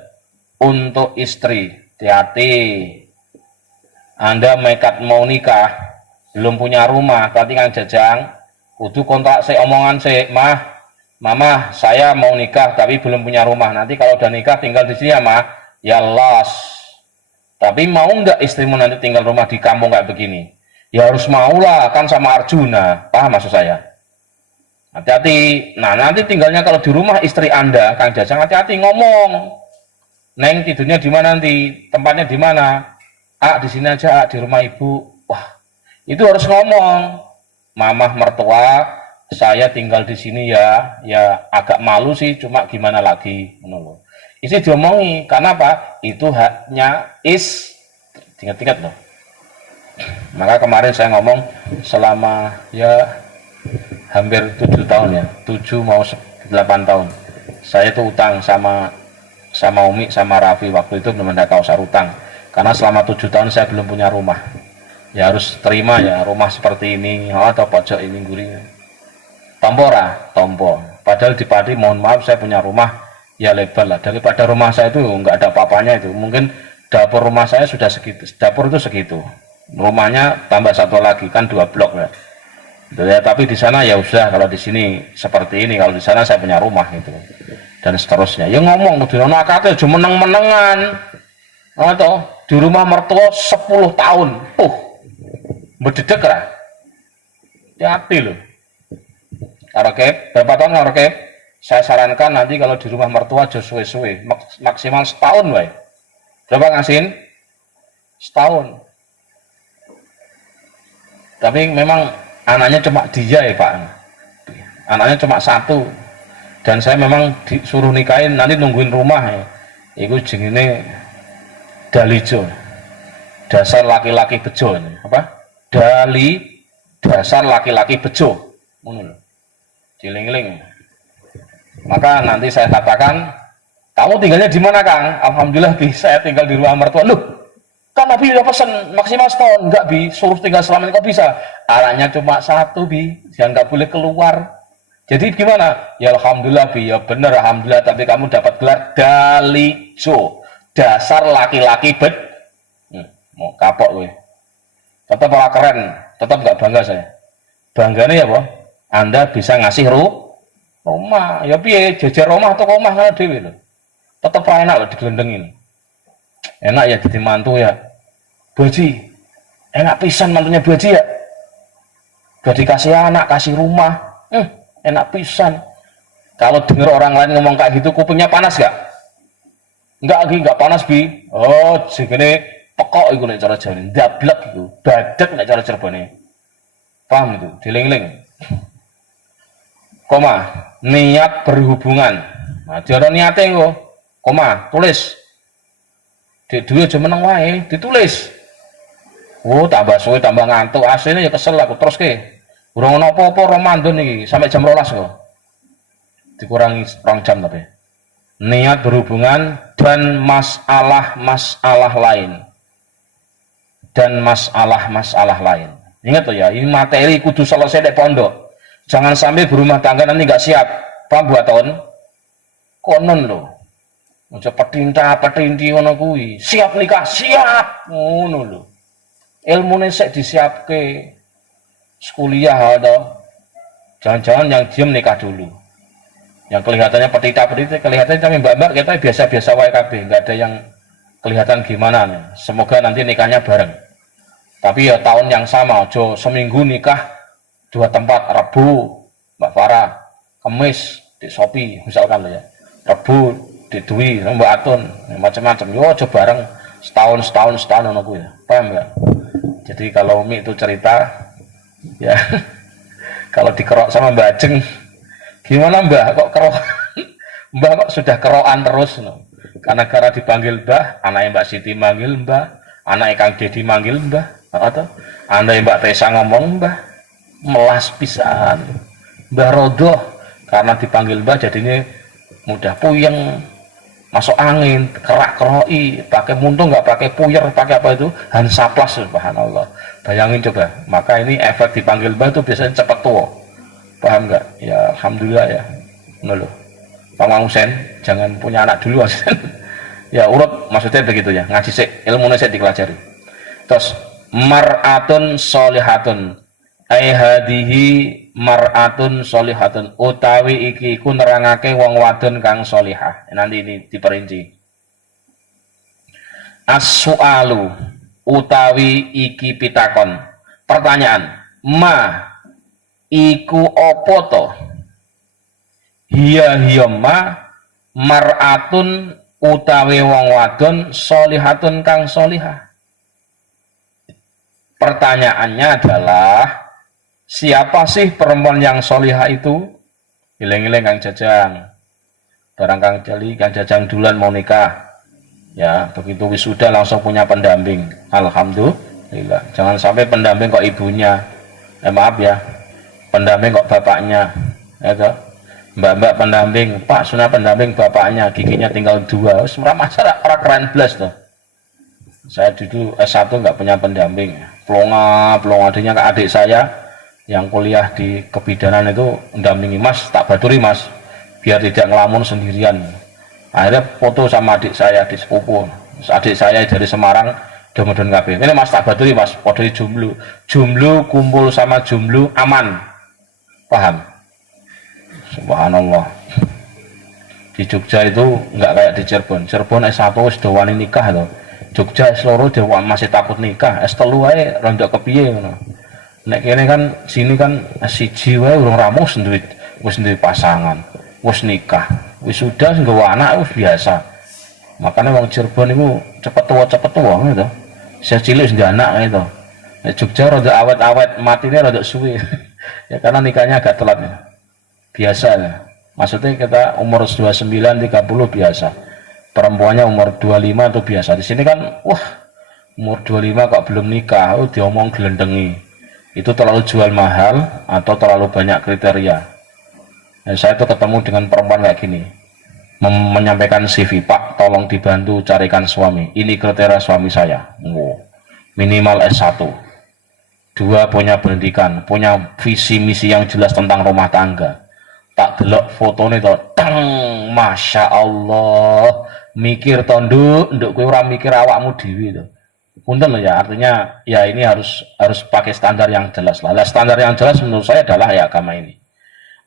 untuk istri. Hati-hati, Anda nekat mau nikah, belum punya rumah, berarti Kang Jajang, kudu kontrak saya omongan saya, Mama, saya mau nikah tapi belum punya rumah. Nanti kalau udah nikah tinggal di sini ya, ya los. Tapi mau nggak istrimu nanti tinggal rumah di kampung kayak begini? Ya harus maulah, kan sama Arjuna. Paham maksud saya? Hati-hati. Nah, nanti tinggalnya kalau di rumah istri Anda, Kang Jajang, hati-hati ngomong. Neng tidurnya di mana nanti? Tempatnya di mana? Di sini aja, di rumah ibu. Wah, itu harus ngomong. Mamah mertua, saya tinggal di sini ya agak malu sih, cuma gimana lagi, menurut. Isi diomongi, karena apa? Itu haknya ingat-ingat loh. Maka kemarin saya ngomong selama ya hampir 7 tahun ya, 7 mau 8 tahun. Saya tuh utang sama Umi, sama Raffi, waktu itu belum ada kausar utang. Karena selama 7 tahun saya belum punya rumah. Ya harus terima ya, rumah seperti ini, atau pojok ini gurih. Tompo. Padahal di Pati, mohon maaf, saya punya rumah ya lebar lah, daripada rumah saya itu nggak ada apa-apanya. Itu mungkin dapur rumah saya sudah segitu, dapur itu segitu, rumahnya tambah satu lagi kan 2 blok ya, tapi di sana ya udah, kalau di sini seperti ini, kalau di sana saya punya rumah gitu dan seterusnya. Ya ngomong di nona akate cuma meneng-menengan atau di rumah mertua 10 tahun berdedek lah. Hati loh. Oke, berapa tahun oke? Saya sarankan nanti kalau di rumah mertua aja suwe-suwe, maksimal setahun wae. Berapa ngasihin? Setahun. Tapi memang anaknya cuma dia ya Pak. anaknya cuma satu, dan saya memang disuruh nikahin nanti nungguin rumah ya. Itu jenenge dalijo, dasar laki-laki bejo ini. Apa? Dasar laki-laki bejo. Ciling-ling. Maka nanti saya katakan, kamu tinggalnya di mana Kang? Alhamdulillah Bi, saya tinggal di rumah mertua. Loh, kan Nabi udah pesan maksimal setahun. Enggak Bi, suruh tinggal selamanya kok bisa? Anaknya cuma satu Bi, jangan nggak boleh keluar. Jadi gimana? Ya Alhamdulillah Bi, ya bener Alhamdulillah, tapi kamu dapat gelar dalijo, dasar laki-laki mau kapok gue. Tetap malah keren, tetap nggak bangga saya. Bangganya ya, Boh, Anda bisa ngasih rumah, ya piye, jajar rumah atau rumah kan dewi loh. Tetap enak loh digelendengin. Enak ya jadi mantu ya. Boji, enak pisan mantunya Boji ya. Gak dikasih anak, kasih rumah. Enak pisan. Kalau dengar orang lain ngomong kayak gitu, kupingnya panas gak? Enggak panas Bi. Oh, segini pekok itu nek cara Jawa, ndablek itu, badak nek cara Cirebon. Paham itu, diling-ling. Koma, niat berhubungan. Nah, diara niate engko. Koma, tulis. Dek duwe aja meneng wae, ditulis. Oh, tambah suwe tambah ngantuk, asline ya kesel aku terus ke. Urung ana apa-apa Ramadan iki sampai jam 12 kok. Dikurangi 2 jam tapi. Niat berhubungan dan masalah-masalah lain. Dan masalah-masalah lain. Ingat tuh ya, ini materi kudu selesai di pondok. Jangan sampai berumah tangga nanti nggak siap. Paham buaton? Konon loh. Aja petinti ngono kuwi. Siap nikah, siap. Ngono lho. Ilmune sik disiapke. Kuliah atau jangan-jangan yang diem nikah dulu. Yang kelihatannya petita-petita, kelihatannya kami mbak-mbak kita biasa-biasa wae kabeh, enggak ada yang kelihatan gimana nih. Semoga nanti nikahnya bareng. Tapi ya tahun yang sama, jo seminggu nikah 2 tempat, Rebu Mbak Farah, Kemis di Shopee misalkan ya, Rebu di Dwi, Mbak Atun, macam-macam. Yo aja bareng setahun ono kuwi. Paham ya? Jadi kalau Umi itu cerita ya kalau dikerok sama Mbak Ajeng, gimana Mbak kok kerok? Mbak kok sudah kerokan terus no? Karena dipanggil Mbah, anaknya Mbak Siti manggil Mbah, anaknya Kang Dedi manggil Mbah, atau anaknya Mbak Tesa ngomong Mbah, melas pisan. Mbah Rodoh karena dipanggil Mbah jadinya mudah puyeng, masuk angin, kerak-keroi, pakai muntung nggak pakai puyer, pakai apa itu Hansaplas, subhanallah. Bayangin coba, maka ini efek dipanggil Mbah itu biasanya cepat tua. Paham nggak? Ya alhamdulillah ya. Loh. Pak Mang Husen, jangan punya anak dulu Husen. Ya urut maksudnya begitu ya, ngaji sik, ilmunya saya dipelajari. Terus mar'atun sholihatun, ai hadihi mar'atun sholihatun, utawi iki iku nerangake wong wadon kang sholihah. Nanti ini diperinci. As-su'alu utawi iki pitakon. Pertanyaan, ma iku opo to? Hiya ma mar'atun utawi wong wadon sholihatun kang sholihah. Pertanyaannya adalah siapa sih perempuan yang sholihah itu? Ileng-ileng Kang Jajang. Barang Kang Jajang duluan mau nikah. Ya, begitu wisuda langsung punya pendamping. Alhamdulillah. Jangan sampai pendamping kok ibunya. Maaf ya. Pendamping kok bapaknya. Ya toh? Mbak-mbak pendamping, Pak Sunah pendamping bapaknya, giginya tinggal 2. Masalah orang keren belas tuh. Saya dulu S1 nggak punya pendamping. Pelonga adanya ke adik saya yang kuliah di kebidanan itu mendampingi, Mas tak baturi Mas biar tidak ngelamun sendirian. Akhirnya foto sama adik saya di sepupu, adik saya dari Semarang Domodon KB, ini Mas tak baturi Mas, podoi jumlu kumpul sama jumlu aman, paham? Subhanallah. Di Jogja itu nggak kayak di Cirebon S1 sudah wani nikah loh. Jogja seluruh dewa masih takut nikah, S3 ae rondok kepiye ngono. Nek kene kan sini kan siji wae urung ramus duit, wis duwe pasangan, wis nikah, wis sudah nggawa anak wis biasa. Makanya wong Cirebon itu cepet tua gitu. Saya cilik sudah anak gitu. Nek Jogja rada awet-awet, matine rada suwe. Ya karena nikahnya agak telat ya. biasa ya. Maksudnya kita umur 29, 30 biasa. Perempuannya umur 25 itu biasa. Di sini kan, wah, umur 25 kok belum nikah, diomong gelendengi. Itu terlalu jual mahal atau terlalu banyak kriteria. Nah, saya tuh ketemu dengan perempuan kayak gini. Menyampaikan CV, Pak, tolong dibantu carikan suami. Ini kriteria suami saya. Wow. Minimal S1. 2 punya pendidikan, punya visi misi yang jelas tentang rumah tangga. Tak delok fotone to, tang, masya Allah, mikir tonduk, nduk kowe ora mikir awakmu dhewe to. Punten ya, artinya ya ini harus pakai standar yang jelas lah. Standar yang jelas menurut saya adalah ya agama ini.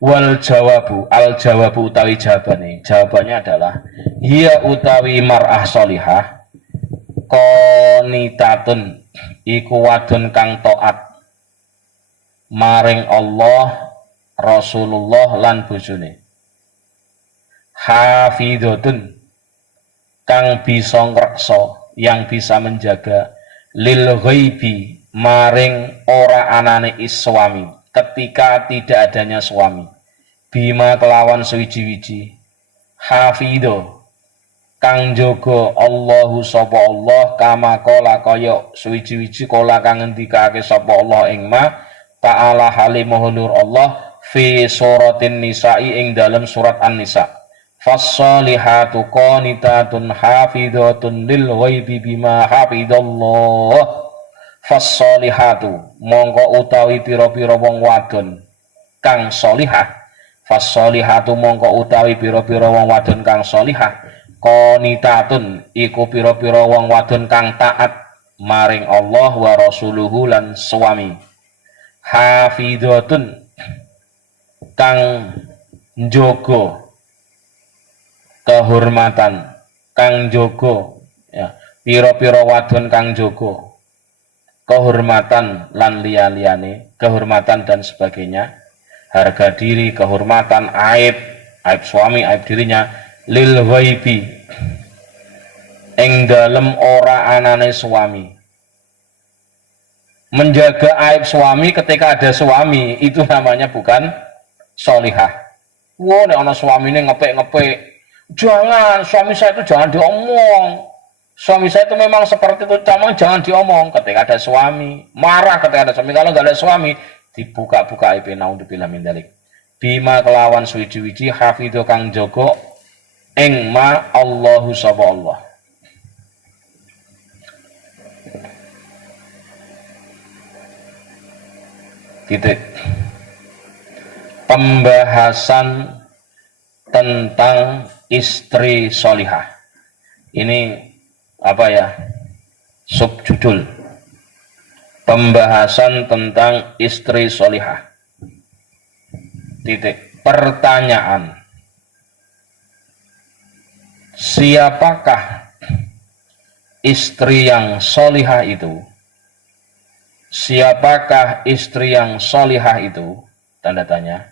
Wal jawabu, al jawabu utawi jawabannya adalah hiya utawi mar'ah solihah qanitatun iku wadon kang taat maring Allah, Rasulullah lan bojone. Hafidhatun kang bisa ngreksa, yang bisa menjaga lil ghaibi maring ora anane suami ketika tidak adanya suami. Bima kelawan suwiji-wiji. Hafidho kang jaga Allahu sapa Allah kama kala kaya suwiji-wiji kala kang ngendikake sapa Allah ing ma ta'ala halimahulur Allah fi suratin nisa'i ing dalam surat an-nisa. Fassalihatu qanitatun hafidhatun lil ghaibi bima hafidallah. Fassalihatu mongko utawi pira-pira wong wadon kang salihah. Fassalihatu mongko utawi pira-pira wong wadon kang salihah. Qanitatun iku pira-pira wong wadon kang taat maring Allah wa rasuluhu lan suami. Hafidhatun kang njogo kehormatan, kang jogo ya, piro-piro wadon kang jogo kehormatan lan liya-liyane, kehormatan dan sebagainya, harga diri, kehormatan, aib suami, aib dirinya, lil ghaibi ing dalem ora anane suami. Menjaga aib suami ketika ada suami itu namanya bukan solihah. Wow, nek ana suamine ngepek-ngepek, jangan, suami saya itu jangan diomong. Suami saya itu memang seperti itu, jangan diomong. Ketika ada suami, marah ketika ada suami. Kalau nggak ada suami, dibuka-buka aib. Naudzubillah min dzalik. Bima kelawan suwiji-wiji hafidho kang jogo ing ma Allahu sapa Allah. Titik. Pembahasan tentang istri solihah. Ini apa ya? Subjudul. Pembahasan tentang istri solihah. Titik. Pertanyaan. Siapakah istri yang solihah itu? Siapakah istri yang solihah itu? Tanda tanya.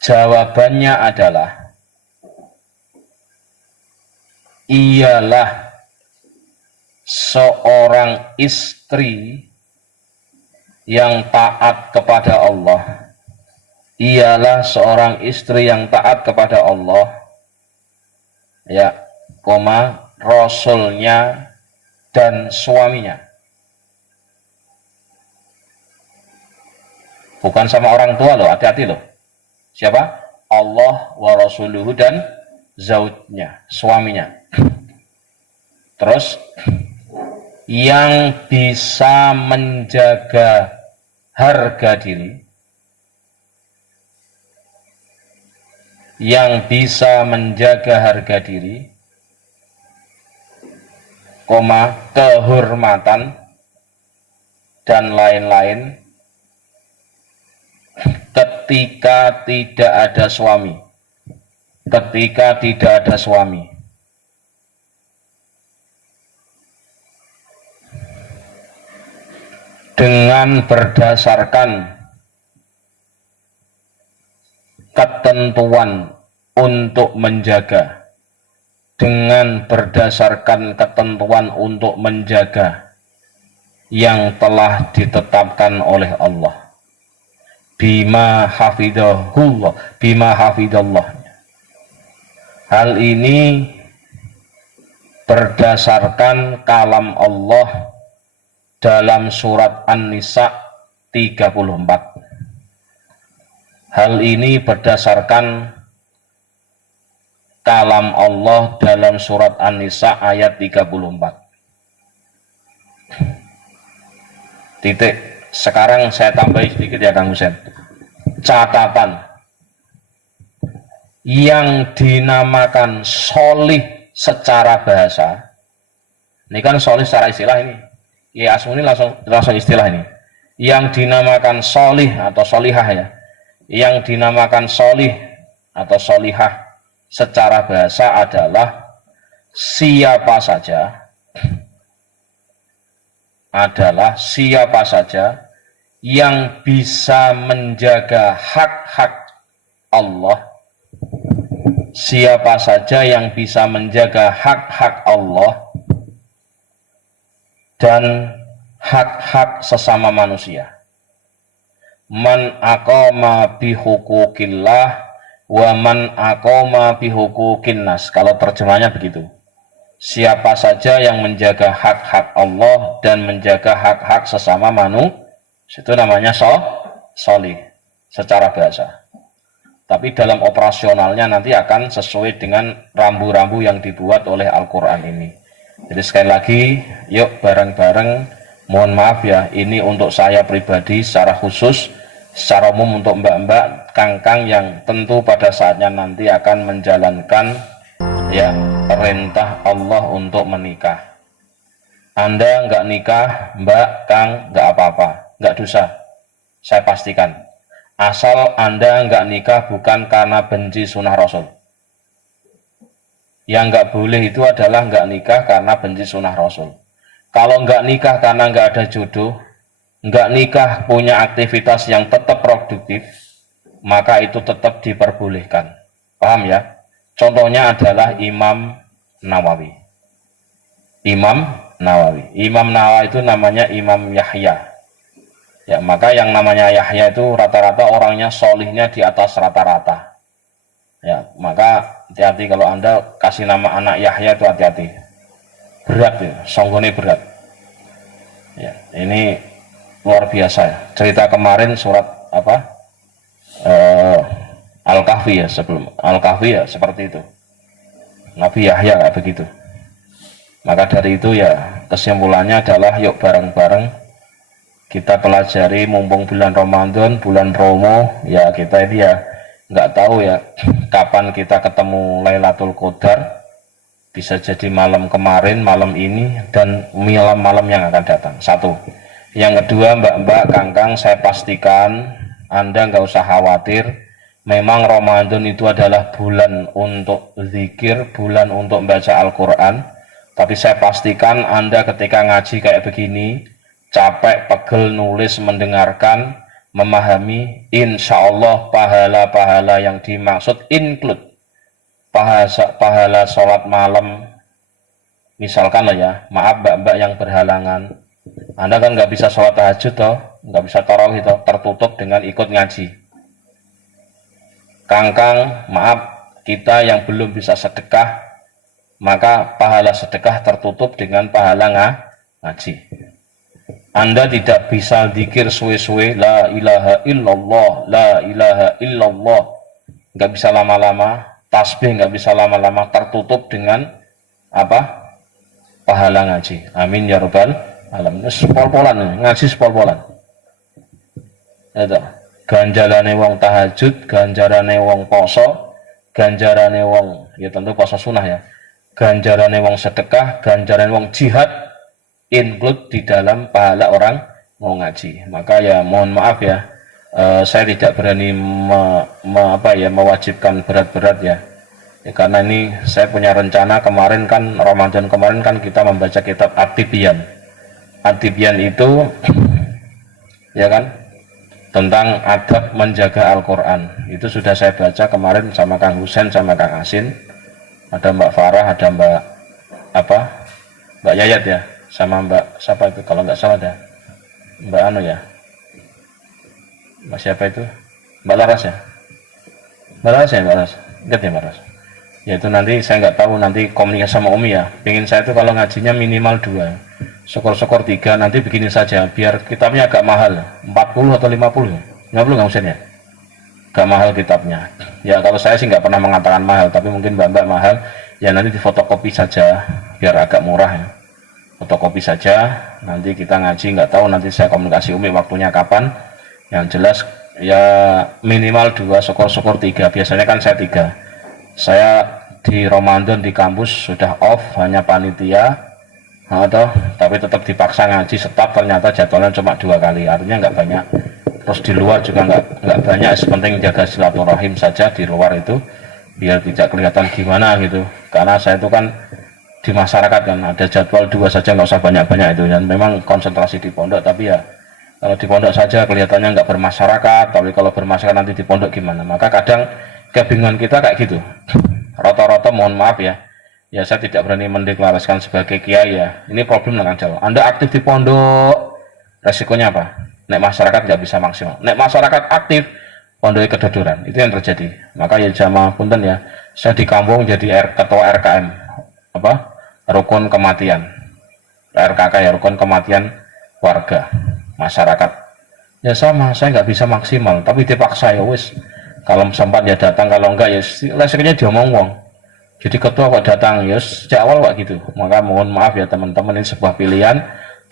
Jawabannya adalah ialah seorang istri yang taat kepada Allah. Ialah seorang istri yang taat kepada Allah, ya, Rasulnya dan suaminya. Bukan sama orang tua loh, hati-hati loh. Siapa? Allah wa rasuluhu dan zaujnya, suaminya. Terus yang bisa menjaga harga diri, yang bisa menjaga harga diri, kehormatan dan lain-lain ketika tidak ada suami. Ketika tidak ada suami. Dengan berdasarkan ketentuan untuk menjaga. Dengan berdasarkan ketentuan untuk menjaga yang telah ditetapkan oleh Allah. bima hafidallah. Hal ini berdasarkan kalam Allah dalam surat An-Nisa 34. Hal ini berdasarkan kalam Allah dalam surat An-Nisa ayat 34. Titik. Sekarang saya tambahi sedikit ya Kang Husen. Catatan. Yang dinamakan solih secara bahasa, ini kan solih secara istilah ini. Ya asmuni langsung istilah ini. Yang dinamakan solih atau solihah ya. Yang dinamakan solih atau solihah secara bahasa adalah siapa saja yang bisa menjaga hak-hak Allah. Siapa saja yang bisa menjaga hak-hak Allah dan hak-hak sesama manusia. Man aqama bihuquqillah wa man aqama bihuquqin nas. Kalau terjemahnya begitu. Siapa saja yang menjaga hak-hak Allah dan menjaga hak-hak sesama manusia, itu namanya solih secara bahasa. Tapi dalam operasionalnya nanti akan sesuai dengan rambu-rambu yang dibuat oleh Al-Quran ini. Jadi sekali lagi, yuk bareng-bareng, mohon maaf ya, ini untuk saya pribadi secara khusus, secara umum untuk mbak-mbak, kang-kang yang tentu pada saatnya nanti akan menjalankan ya perintah Allah untuk menikah. Anda nggak nikah, mbak, kang, nggak apa-apa, nggak dosa, saya pastikan. Asal Anda nggak nikah bukan karena benci sunnah Rasul. Yang nggak boleh itu adalah nggak nikah karena benci sunnah Rasul. Kalau nggak nikah karena nggak ada jodoh, nggak nikah punya aktivitas yang tetap produktif, maka itu tetap diperbolehkan. Paham ya? Contohnya adalah Imam Nawawi. Imam Nawawi itu namanya Imam Yahya. Ya, maka yang namanya Yahya itu rata-rata orangnya solihnya di atas rata-rata. Ya, maka hati-hati kalau Anda kasih nama anak Yahya itu hati-hati. Berat ya, songgone berat. Ya, ini luar biasa ya. Cerita kemarin surat apa? Al-Kahfi ya, sebelum Al-Kahfi ya seperti itu. Nabi Yahya kayak begitu. Maka dari itu ya kesimpulannya adalah yuk bareng-bareng kita pelajari mumpung bulan Ramadan, bulan promo, ya kita ini ya nggak tahu ya kapan kita ketemu Lailatul Qadar. Bisa jadi malam kemarin, malam ini, dan malam-malam yang akan datang. Satu. Yang kedua, mbak-mbak, kangkang, saya pastikan Anda nggak usah khawatir. Memang Ramadan itu adalah bulan untuk zikir, bulan untuk baca Al-Quran. Tapi saya pastikan Anda ketika ngaji kayak begini, capek, pegel, nulis, mendengarkan, memahami, insya Allah pahala-pahala yang dimaksud include pahala sholat malam, misalkan lah ya, maaf mbak-mbak yang berhalangan, Anda kan nggak bisa sholat tahajud toh, nggak bisa tarawih toh, tertutup dengan ikut ngaji. Kangkang, maaf, kita yang belum bisa sedekah, maka pahala sedekah tertutup dengan pahala ngaji. Anda tidak bisa zikir suwe-suwe la ilaha illallah, la ilaha illallah, nggak bisa lama-lama, tasbih nggak bisa lama-lama, tertutup dengan apa? Pahala ngaji. Amin ya rabbal alamin. Sepol-polan ngaji, sepol-polan. Itu ganjarane wong tahajud, ganjarane wong poso, ganjarane wong ya tentu poso sunnah ya, ganjarane wong sedekah, ganjarane wong jihad, include di dalam pahala orang mau ngaji. Maka ya mohon maaf ya, saya tidak berani mewajibkan berat-berat ya. Karena ini saya punya rencana kemarin kan, Ramadan kemarin kan kita membaca kitab At-Tibyan. At-Tibyan itu ya kan tentang adab menjaga Al-Quran. Itu sudah saya baca kemarin sama Kang Husen sama Kang Asin. Ada Mbak Farah, ada Mbak Yayat ya, sama Mbak siapa itu kalau nggak salah ada Mbak Anu ya, Mbak siapa itu? Mbak Laras ya? Mbak Laras ya, Mbak Laras. Ingat ya Mbak Laras? Ya itu nanti saya nggak tahu nanti komunikasi sama Umi ya. Pengen saya tuh kalau ngajinya minimal 2, syukur-syukur 3, nanti bikinin saja biar kitabnya agak mahal, 40 atau 50 ya. 50 nggak usah ya? Gak mahal kitabnya. Ya kalau saya sih nggak pernah mengatakan mahal, tapi mungkin mbak-mbak mahal. Ya nanti difotokopi saja, biar agak murah ya. Fotokopi saja, nanti kita ngaji, nggak tahu nanti saya komunikasi Umi waktunya kapan. Yang jelas ya minimal 2, syukur-syukur 3. Biasanya kan saya 3. Saya di Ramadan di kampus sudah off, hanya panitia atau tapi tetap dipaksa ngaji setap, ternyata jadwalnya cuma 2 kali, artinya nggak banyak. Terus di luar juga nggak banyak, sepenting jaga silaturahim saja di luar itu biar tidak kelihatan gimana gitu, karena saya itu kan di masyarakat kan ada jadwal 2 saja, nggak usah banyak-banyak itu, dan memang konsentrasi di pondok. Tapi ya kalau di pondok saja kelihatannya nggak bermasyarakat, tapi kalau bermasyarakat nanti di pondok gimana. Maka kadang kebingungan kita kayak gitu. Rata-rata mohon maaf ya, ya saya tidak berani mendeklarasikan sebagai kiai ya, ini problem dengan Jawa. Anda aktif di pondok, resikonya apa? Nek masyarakat nggak bisa maksimal. Nek masyarakat aktif, pondoknya kedodoran. Itu yang terjadi. Maka ya jamaah punten ya, saya di kampung jadi ketua RKM, apa? Rukun kematian. RKK ya, rukun kematian warga masyarakat. Ya sama, saya nggak bisa maksimal, tapi dipaksa ya wis. Kalau sempat ya datang, kalau enggak ya resikonya diomong wong. Jadi ketua kok datang ya sejak awal kok gitu. Maka mohon maaf ya teman-teman, ini sebuah pilihan.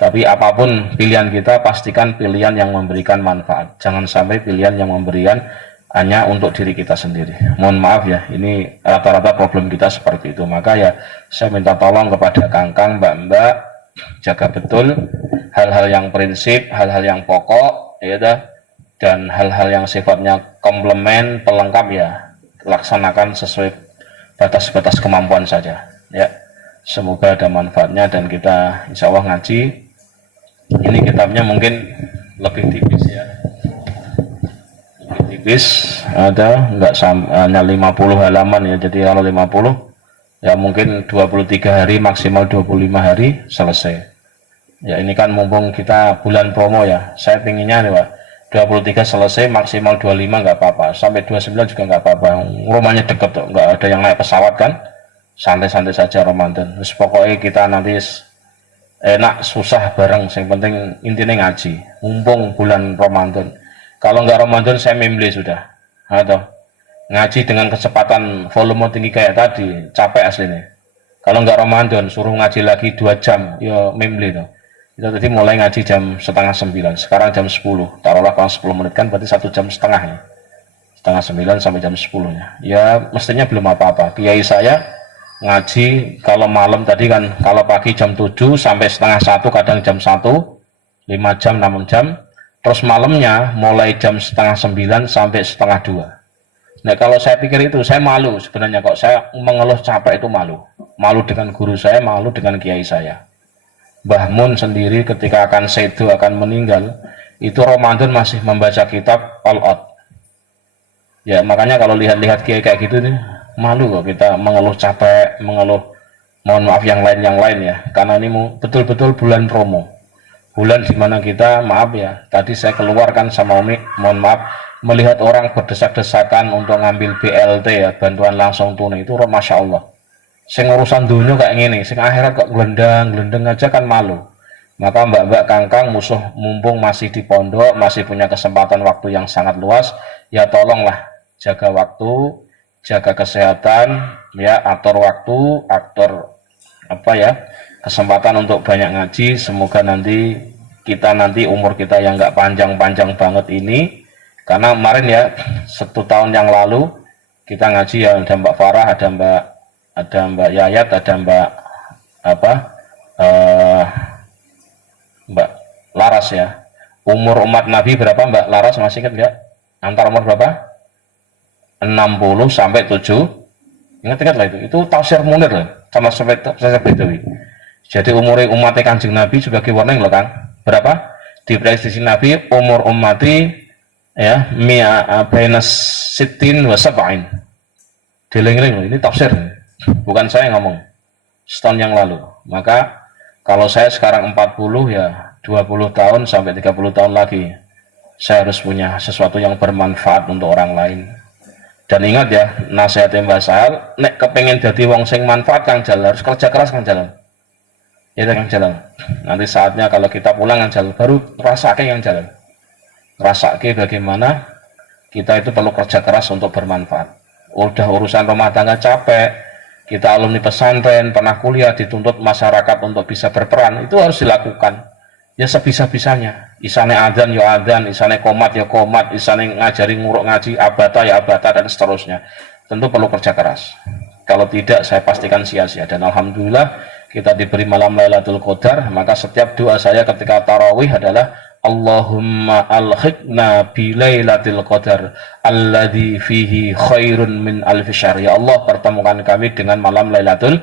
Tapi apapun pilihan kita, pastikan pilihan yang memberikan manfaat. Jangan sampai pilihan yang memberikan hanya untuk diri kita sendiri. Mohon maaf ya, ini rata-rata problem kita seperti itu. Maka ya saya minta tolong kepada Kangkang, Mbak-mbak, jaga betul hal-hal yang prinsip, hal-hal yang pokok, ya dah, dan hal-hal yang sifatnya komplement, pelengkap ya, laksanakan sesuai batas-batas kemampuan saja. Ya, semoga ada manfaatnya dan kita insya Allah ngaji. Ini kitabnya mungkin lebih tipis ya, lebih tipis, ada nggak hanya 50 halaman ya. Jadi kalau 50 ya mungkin 23 hari, maksimal 25 hari selesai ya. Ini kan mumpung kita bulan promo ya, saya pinginnya nih Pak, 23 selesai, maksimal 25 nggak apa-apa, sampai 29 juga nggak apa-apa. Rumahnya deket tuh, nggak ada yang naik pesawat kan, santai-santai saja Ramadan. Terus pokoknya kita nanti enak susah bareng, yang penting intinya ngaji mumpung bulan Ramadan. Kalau nggak Ramadan saya memble sudah, atau ngaji dengan kecepatan volume tinggi kayak tadi capek aslinya. Kalau nggak Ramadan suruh ngaji lagi 2 jam ya memble tuh. Kita tadi mulai ngaji jam setengah 9, sekarang jam 10, taruhlah kalau 10 menit kan berarti 1,5 jam ya, setengah 9 sampai jam 10 ya mestinya belum apa-apa. Kiai saya ngaji kalau malam tadi kan, kalau pagi jam 7 sampai setengah 1, kadang jam 1, 5 jam 6 jam, terus malamnya mulai jam setengah 9 sampai setengah 2. Nah kalau saya pikir itu saya malu sebenarnya, kok saya mengeluh capek itu malu dengan guru saya, malu dengan kiai saya. Mbah Mun sendiri ketika akan sedo, akan meninggal, itu Ramadan masih membaca kitab all out ya. Makanya kalau lihat-lihat kiai kayak gitu nih, malu kok kita mengeluh capek, mengeluh mohon maaf yang lain ya, karena ini betul-betul bulan promo, bulan dimana kita maaf ya, tadi saya keluarkan sama Umi, mohon maaf, melihat orang berdesak-desakan untuk ngambil BLT ya, bantuan langsung tunai itu Masya Allah. Sing urusan dunia kayak gini, sing akhirat kok gelendang aja kan malu. Maka mbak-mbak Kangkang mumpung masih di pondok, masih punya kesempatan waktu yang sangat luas, ya tolonglah jaga waktu, jaga kesehatan ya, atur waktu, atur apa ya, kesempatan untuk banyak ngaji. Semoga nanti umur kita yang nggak panjang-panjang banget ini, karena kemarin ya 1 tahun yang lalu kita ngaji ya, ada Mbak Farah, ada Mbak Yayat, ada Mbak Laras ya. Umur umat Nabi berapa Mbak Laras, masih ingat nggak? Antar umur berapa? 60 sampai 7. Ingat-ingat lah itu tafsir Munir lah, sama saya Bedawi. Jadi umur umatnya Kanjeng Nabi sebagai warning loh Kang. Berapa? Di prediksi Nabi umur umati ya baina sittin wa sab'in. Diling-ling loh, ini tafsir. Bukan saya ngomong. Setahun yang lalu. Maka kalau saya sekarang 40 ya 20 tahun sampai 30 tahun lagi saya harus punya sesuatu yang bermanfaat untuk orang lain. Dan ingat ya, nasihatnya Mbak Sahal, nek kepengen jadi wong sing manfaat Kang Jalal, harus kerja keras Kang Jalal. Ya Kang Jalal. Nanti saatnya kalau kita pulang Kang Jalal, baru rasakan Kang Jalal. Rasakan bagaimana kita itu perlu kerja keras untuk bermanfaat. Udah urusan rumah tangga capek, kita alumni pesantren, pernah kuliah, dituntut masyarakat untuk bisa berperan, itu harus dilakukan. Ya sebisa-bisanya, isane adzan ya adzan, isane komat ya komat, isane ngajari nguruk ngaji abata ya abata, dan seterusnya. Tentu perlu kerja keras. Kalau tidak, saya pastikan sia-sia. Dan alhamdulillah kita diberi malam Lailatul Qadar, maka setiap doa saya ketika tarawih adalah Allahumma alhiqna bi Lailatul Qadar alladzi fihi khairun min alfi syahr. Ya Allah, pertemukan kami dengan malam Lailatul.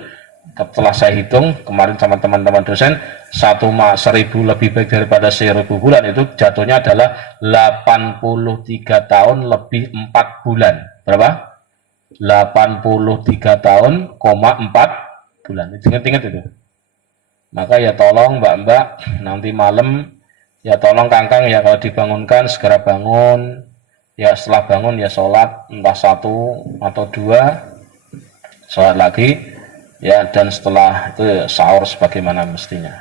Setelah saya hitung kemarin sama teman-teman dosen, 1.000 lebih baik daripada 1.000 bulan, itu jatuhnya adalah 83 tahun lebih 4 bulan. Berapa? 83 tahun, 4 bulan. Ingat-ingat itu. Maka ya tolong mbak-mbak, nanti malam ya tolong Kang-Kang ya, kalau dibangunkan segera bangun. Ya setelah bangun ya sholat, entah 1 atau 2, sholat lagi. Ya, dan setelah itu sahur sebagaimana mestinya.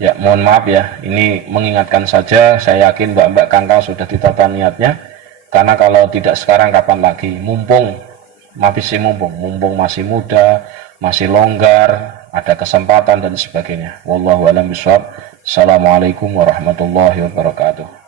Ya, mohon maaf ya, ini mengingatkan saja. Saya yakin mbak-mbak Kang-Kang sudah ditata niatnya. Karena kalau tidak sekarang kapan lagi? Mumpung masih muda, masih longgar, ada kesempatan dan sebagainya. Wallahu a'lam bishawab. Assalamualaikum warahmatullahi wabarakatuh.